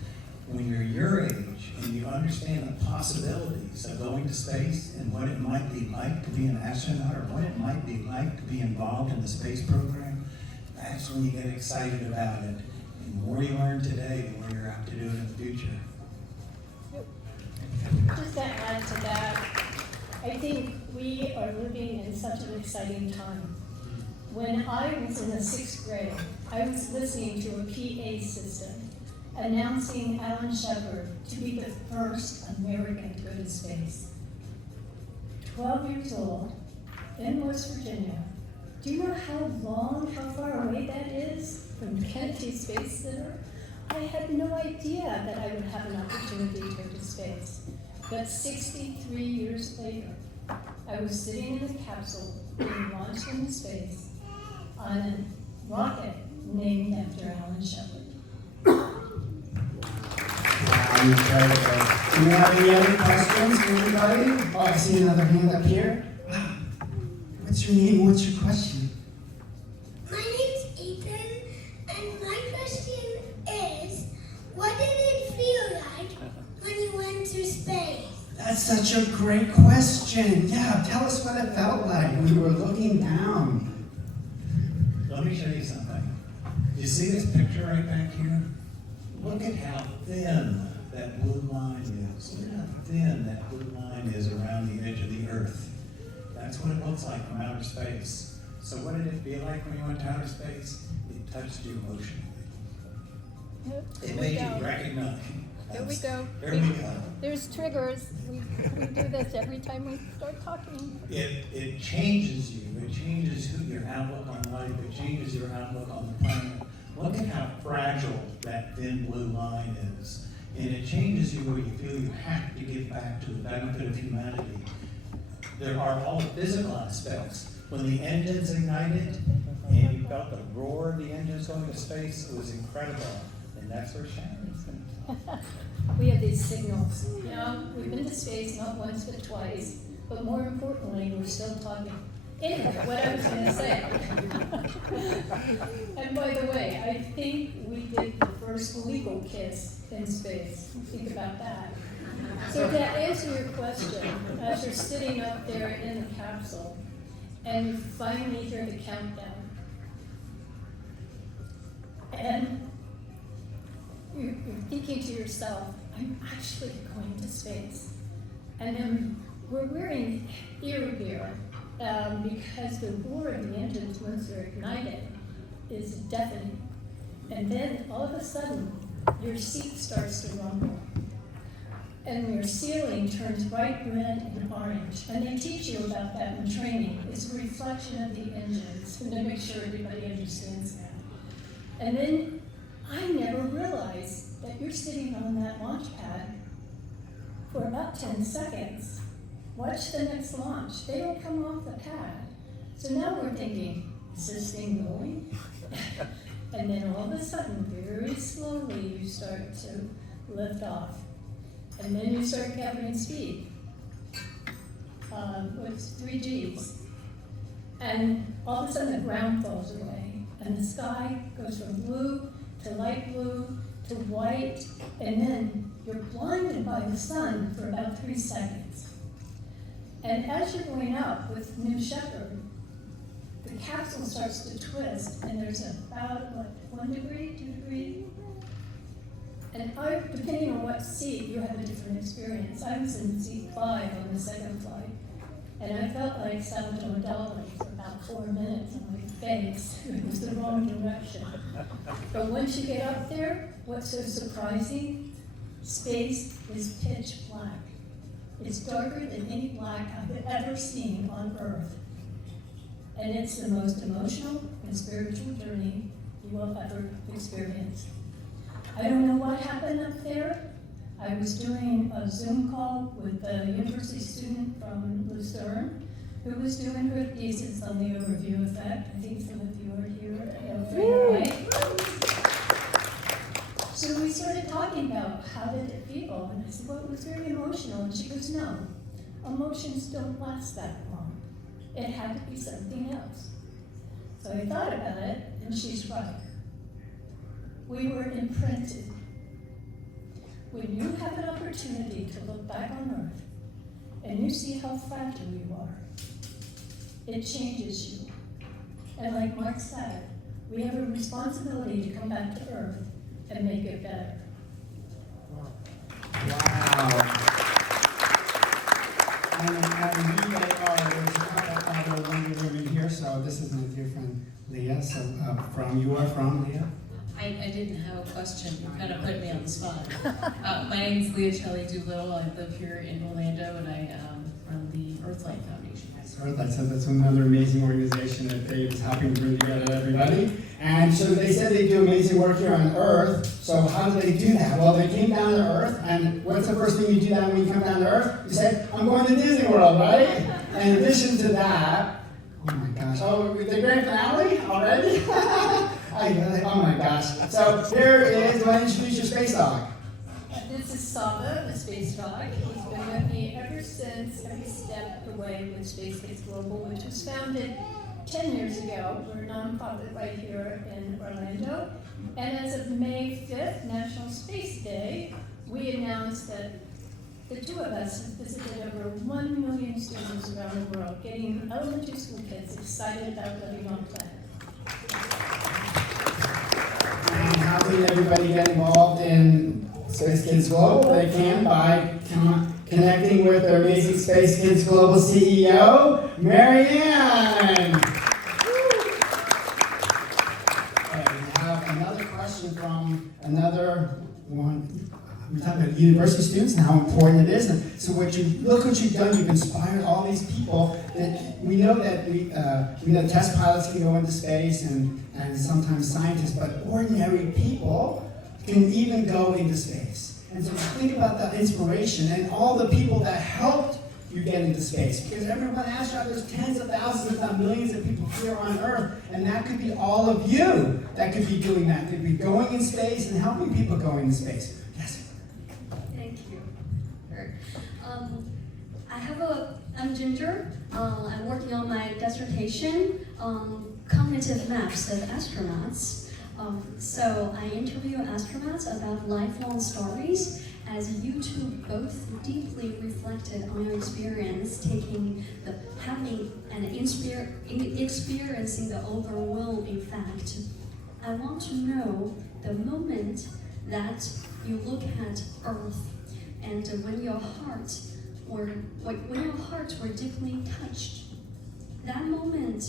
When you're your age and you understand the possibilities of going to space and what it might be like to be an astronaut, or what it might be like to be involved in the space program, That's when you get excited about it. And the more you learn today, the more you're apt to do it in the future. Just to add to that, I think we are living in such an exciting time. When I was in the 6th grade, I was listening to a PA system announcing Alan Shepard to be the first American to go to space. 12 years old, in West Virginia. Do you know how far away that is from Kennedy Space Center? I had no idea that I would have an opportunity to go to space. But 63 years later, I was sitting in the capsule being launched into space on a rocket named after Alan Shepard. Incredible. Do you have any other questions for anybody? Oh, I see another hand up here. Wow. What's your name? What's your question? My name's Ethan, and my question is, what did it feel like when you went to space? That's such a great question. Yeah, tell us what it felt like when you were looking down. Let me show you something. You see this picture right back here? Look at how thin that blue line is. Look at how thin that blue line is around the edge of the Earth. That's what it looks like from outer space. So what did it feel like when you went to outer space? It touched you emotionally. It made you recognize. Here we go. There we go. There's triggers. We do this every time we start talking. It changes you. It changes your outlook on life. It changes your outlook on the planet. Look at how fragile that thin blue line is. And it changes you where you feel you have to give back to the benefit of humanity. There are all the physical aspects. When the engines ignited and you felt the roar of the engines going to space, it was incredible. And that's where Shannon's going to We have these signals. You know, we've been to space not once but twice, but more importantly, we're still talking. Anyway, what I was going to say. And by the way, I think we did the first legal kiss in space. Think about that. So to answer your question, as you're sitting up there in the capsule and you finally hear the countdown, and you're thinking to yourself, I'm actually going to space. And then we're wearing ear gear because the roar of the engines once they're ignited is deafening. And then all of a sudden, your seat starts to rumble. And your ceiling turns bright red and orange. And they teach you about that in training. It's a reflection of the engines, and to make sure everybody understands that. And then I never realized that you're sitting on that launch pad for about 10 seconds. Watch the next launch. They don't come off the pad. So now we're thinking, is this thing going? And then all of a sudden, very slowly, you start to lift off. And then you start gathering speed. With 3 Gs. And all of a sudden the ground falls away. And the sky goes from blue to light blue to white. And then you're blinded by the sun for about 3 seconds. And as you're going up with New Shepard, the capsule starts to twist, and there's about, 1 degree, 2 degrees? And depending on what seat, you have a different experience. I was in seat 5 on the second flight, and I felt like Salvador Dali for about 4 minutes on my face. It was the wrong direction. But once you get up there, what's so surprising? Space is pitch black. It's darker than any black I've ever seen on Earth. And it's the most emotional and spiritual journey you will ever experience. I don't know what happened up there. I was doing a Zoom call with a university student from Lucerne who was doing her thesis on the overview effect. I think some of you are here. Right? So we started talking about how did it feel, and I said, well, it was very emotional. And she goes, no, emotions don't last that long. It had to be something else. So I thought about it, and she's right. We were imprinted. When you have an opportunity to look back on Earth, and you see how fragile you are, it changes you. And like Mark said, We have a responsibility to come back to Earth and make it better. Wow. And we are, there's a couple other Wonder Women here, so this is my dear friend Leah. So you are from Leah? I didn't have a question. You kind of put me on the spot. My name is Leah Shelley Doolittle. I live here in Orlando, and I run the Earthlight Foundation. Earthlight, so that's another amazing organization that Dave is helping to bring together everybody. And so they said they do amazing work here on Earth. So how do they do that? Well, they came down to Earth, and what's the first thing you do when you come down to Earth? You say, I'm going to Disney World, right? And in addition to that, oh my gosh, the grand finale already? Oh my gosh. So here is, do I introduce your space dog? This is Saba, the space dog. He's been with me ever since every step of the way with Space Kids Global, which was founded 10 years ago. We're a nonprofit right here in Orlando. And as of May 5th, National Space Day, we announced that the two of us have visited over 1 million students around the world, getting elementary school kids excited about living on planet. And how can everybody get involved in Space Kids Global? They can by connecting with their amazing Space Kids Global CEO, Marianne. Okay, we have another question from another one. We're talking about university students and how important it is. And so look what you've done. You've inspired all these people. That we know that we know test pilots can go into space and sometimes scientists, but ordinary people can even go into space. And so think about that inspiration and all the people that helped you get into space. Because everyone astronaut, there's tens of thousands, if not millions of people here on Earth, and that could be all of you that could be doing that. Could be going in space and helping people go into space. Yes. Thank you. I'm Ginger. I'm working on my dissertation on cognitive maps of astronauts. So I interview astronauts about lifelong stories as you two both deeply reflected on your experience having and experiencing the overwhelming fact. I want to know the moment that you look at Earth and when your hearts were deeply touched. That moment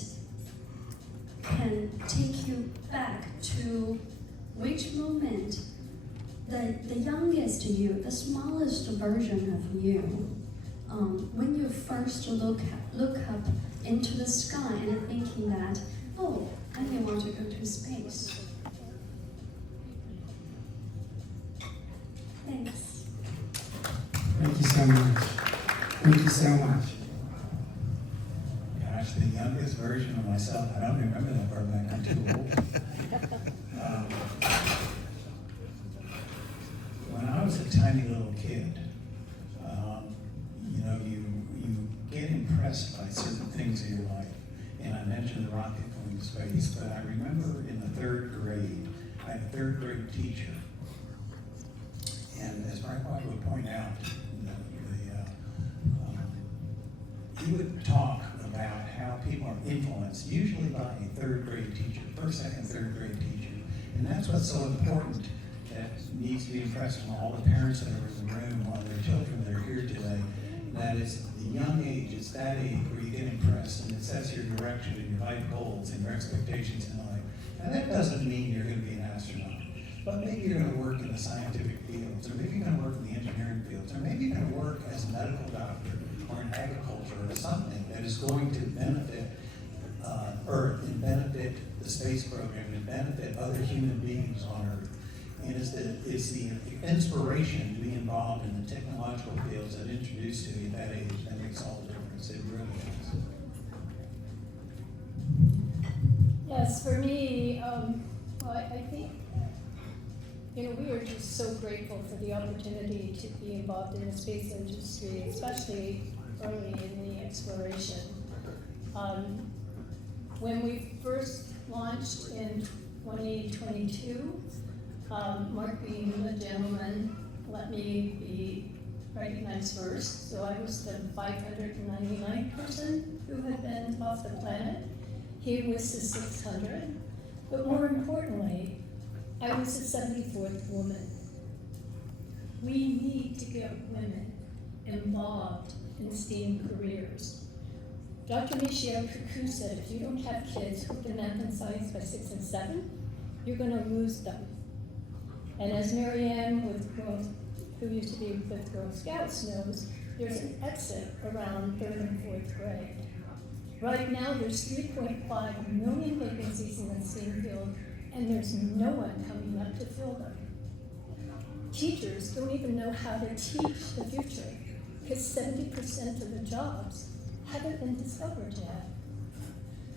can take you back to which moment the youngest you, the smallest version of you, when you first look up into the sky and thinking that, oh, I may want to go to space. Thanks. Thank you so much. Thank you so much. Gosh, the youngest version of myself, I don't remember that far back, I'm too old. When I was a tiny little kid, you get impressed by certain things in your life. And I mentioned the rocket going to space, but I remember in the 3rd grade, I had a 3rd grade teacher. And as Frank White would point out, he would talk about how people are influenced, usually by a 3rd grade teacher, 1st, 2nd, 3rd grade teacher. And that's what's so important, that needs to be impressed on all the parents that are in the room, on their children that are here today, that it's the young age, it's that age where you get impressed and it sets your direction and your life goals and your expectations in life. And that doesn't mean you're going to be an astronaut, but maybe you're going to work in the scientific fields, or maybe you're going to work in the engineering fields, or maybe you're going to work as a medical doctor or in agriculture or something that is going to benefit Earth and benefit the space program and benefit other human beings on Earth. And it's the inspiration to be involved in the technological fields that introduce to you at that age that makes all the difference. It really is. Yes, for me, I think, we are just so grateful for the opportunity to be involved in the space industry, especially early in the exploration. When we first launched in 2022, Mark being the gentleman let me be recognized first, so I was the 599th person who had been off the planet. He was the 600. But more importantly, I was the 74th woman. We need to get women involved in STEAM careers. Dr. Michio Kaku said if you don't have kids hooked in math and science by 6 and 7, you're going to lose them. And as Marianne, who used to be with Girl Scouts, knows, there's an exit around 3rd and 4th grade. Right now, there's 3.5 million vacancies in the STEAM field, and there's no one coming up to fill them. Teachers don't even know how to teach the future, because 70% of the jobs haven't been discovered yet.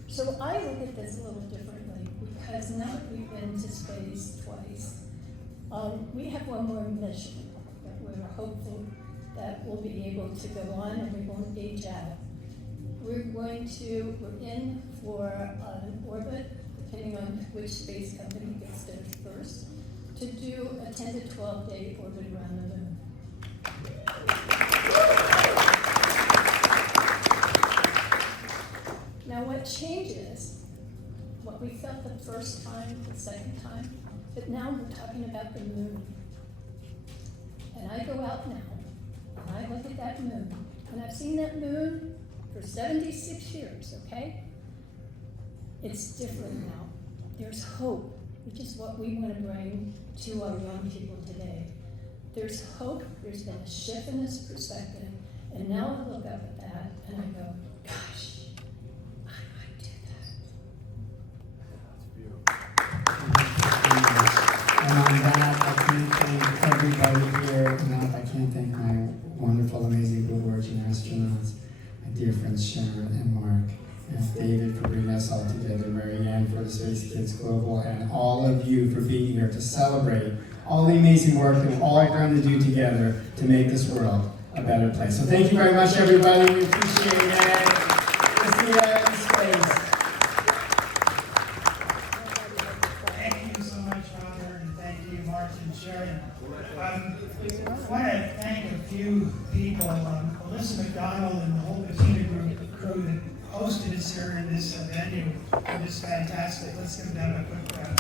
So I look at this a little differently, because now that we've been to space twice, we have one more mission that we're hopeful that we'll be able to go on and we won't age out. We're in for an orbit, depending on which space company gets there first, to do a 10 to 12 day orbit around the moon. Now what changes, what we felt the first time, the second time, but now we're talking about the moon. And I go out now, and I look at that moon, and I've seen that moon for 76 years, okay? It's different now. There's hope, which is what we want to bring to our young people today. There's hope, there's been a shift in this perspective, and now I look up at that and I go, gosh, I might do that. And on that, I can't thank everybody here enough. I can't thank my wonderful, amazing Blue Origin astronauts, my dear friends Sharon and Mark, and David for bringing us all together, Marianne for the Space Kids Global, and all of you for being here to celebrate all the amazing work that we're all going to do together to make this world a better place. So thank you very much, everybody. We appreciate it. We'll see you in space. Thank you so much, Robert, and thank you, Mark and Sharon. I want to thank a few people, Alyssa McDonald and the whole Bettina group crew that hosted us here in this venue. It was fantastic. Let's give them a quick round.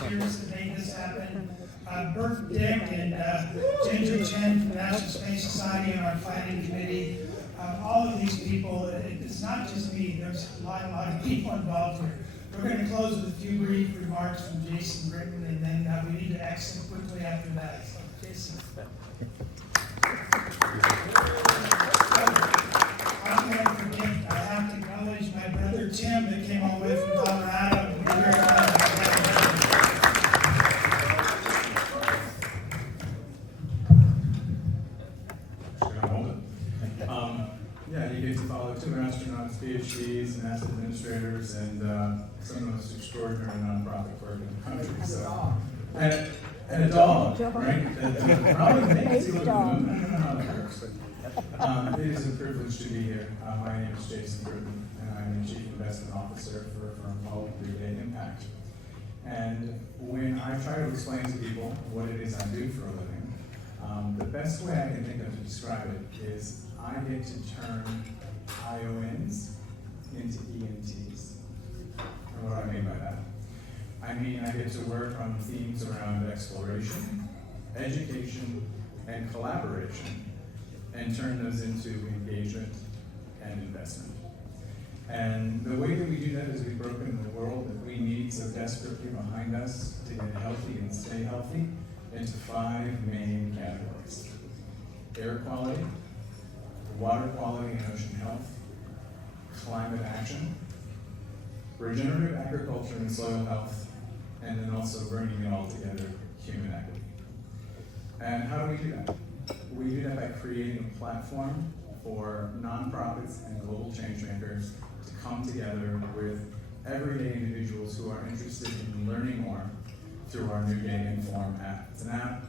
To make this happen. Bert Dick and Ginger Chen from the National Space Society and our planning committee. All of these people, it's not just me, there's a lot of people involved here. We're going to close with a few brief remarks from Jason Britton, and then we need to exit quickly after that. So, Jason. I'm going to forget, I have to acknowledge my brother Tim that came all the way from Colorado. We're very proud of him. Yeah, you get to follow 2 astronauts, PhDs, NASA administrators, and some of the most extraordinary nonprofit work in the country. So, and a dog, right? That probably makes you look at the moon. I don't know how that works, but it is a privilege to be here. My name is Jason Britton, and I'm the Chief Investment Officer for a firm called 3-Day Impact. And when I try to explain to people what it is I do for a living, the best way I can think of to describe it is I get to turn IONs into EMTs. And what do I mean by that? I mean I get to work on themes around exploration, education, and collaboration, and turn those into engagement and investment. And the way that we do that is we've broken the world that we need so desperately behind us to get healthy and stay healthy into 5 main categories: air quality, water quality and ocean health, climate action, regenerative agriculture and soil health, and then also bringing it all together, human equity. And how do we do that? We do that by creating a platform for nonprofits and global change makers to come together with everyday individuals who are interested in learning more through our New Day Inform app. It's an app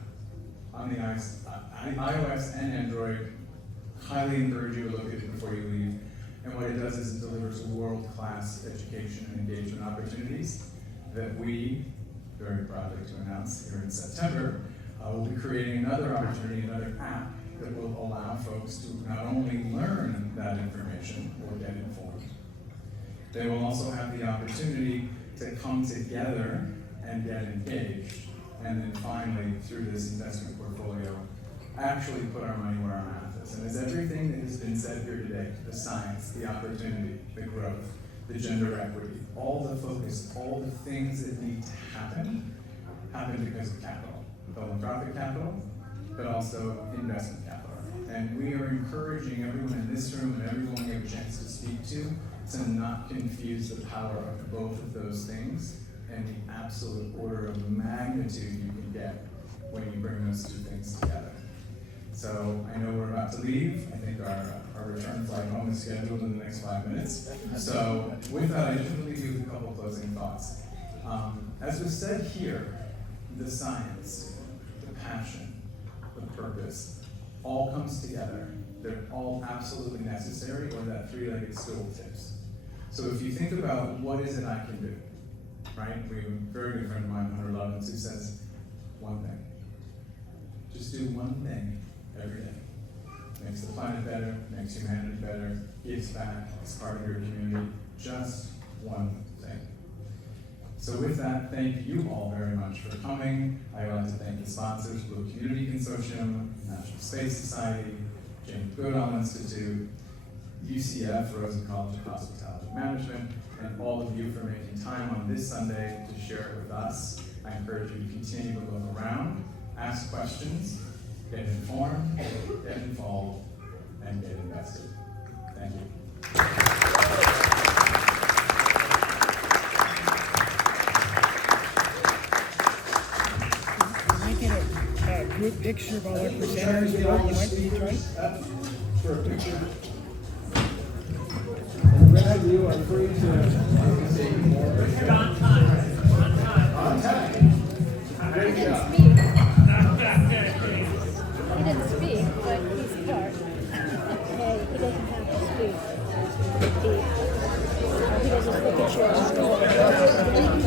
on the iOS and Android. Highly encourage you to look at it before you leave. And what it does is it delivers world-class education and engagement opportunities that we, very proudly to announce here in September, will be creating another opportunity, another app that will allow folks to not only information or get informed. They will also have the opportunity to come together and get engaged. And then finally, through this investment portfolio, actually put our money where our mouth is. And it's everything that has been said here today, the science, the opportunity, the growth, the gender equity, all the focus, all the things that need to happen because of capital, philanthropic capital, but also investment capital. And we are encouraging everyone in this room and everyone we have a chance to speak to not confuse the power of both of those things and the absolute order of magnitude you can get when you bring those two things together. So I know we're about to leave. I think our return flight home is scheduled in the next 5 minutes. So with that, I just want to leave you with a couple of closing thoughts. As was said here, the science, the passion, the purpose, all comes together. They're all absolutely necessary, or that three-legged stool tips. So if you think about what is it I can do, right? We have a very good friend of mine, Hunter Lovins, who says one thing. Just do one thing every day. Makes the planet better, makes humanity better, gives back, is part of your community. Just one thing. So with that, thank you all very much for coming. I would like to thank the sponsors, Blue Community Consortium, National Space Society, James Goodall Institute, UCF, Rosen College of Hospitality Management, and all of you for making time on this Sunday to share it with us. I encourage you to continue to look around, ask questions, get informed, get involved, and get invested. Thank you. Can I get a group picture of all our presenters? You want to join? For a picture. Brad, you are free to say more. On time. On time. Great job. He didn't speak, but he's part. Hey, he doesn't have to speak. He doesn't look at your score. Thank you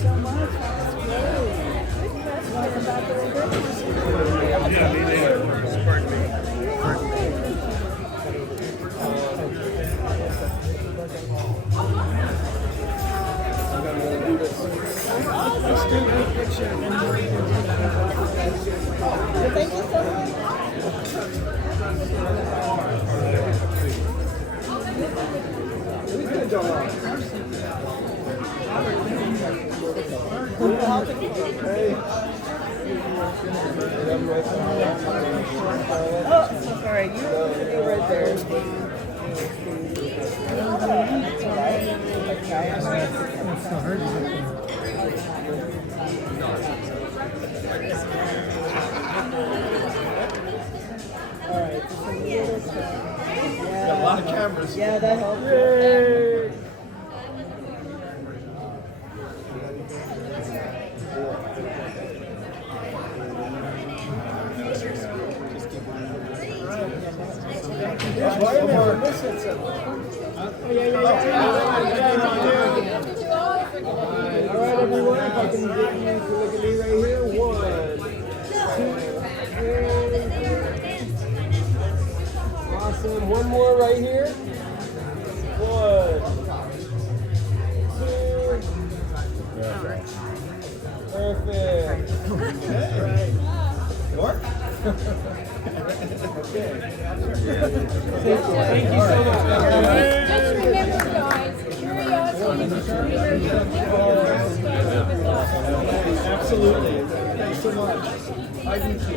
so much. That's great. Good question about the Pardon me. Let's do a picture and then we'll do that. Thank you so much. Oh, sorry, you go right there. That's all right. It's so hard to get there. All right, just a little bit. Yeah. Got a lot of cameras. Yeah, that helps. Yay. All right, everyone, if I can get you to look at me right here. 1, 2, 3. Awesome. One more right here. 1, 2. Perfect. Okay. Mark? Okay. Thank you so much. Just remember, guys, curiosity is Absolutely. Thanks so much. I do too.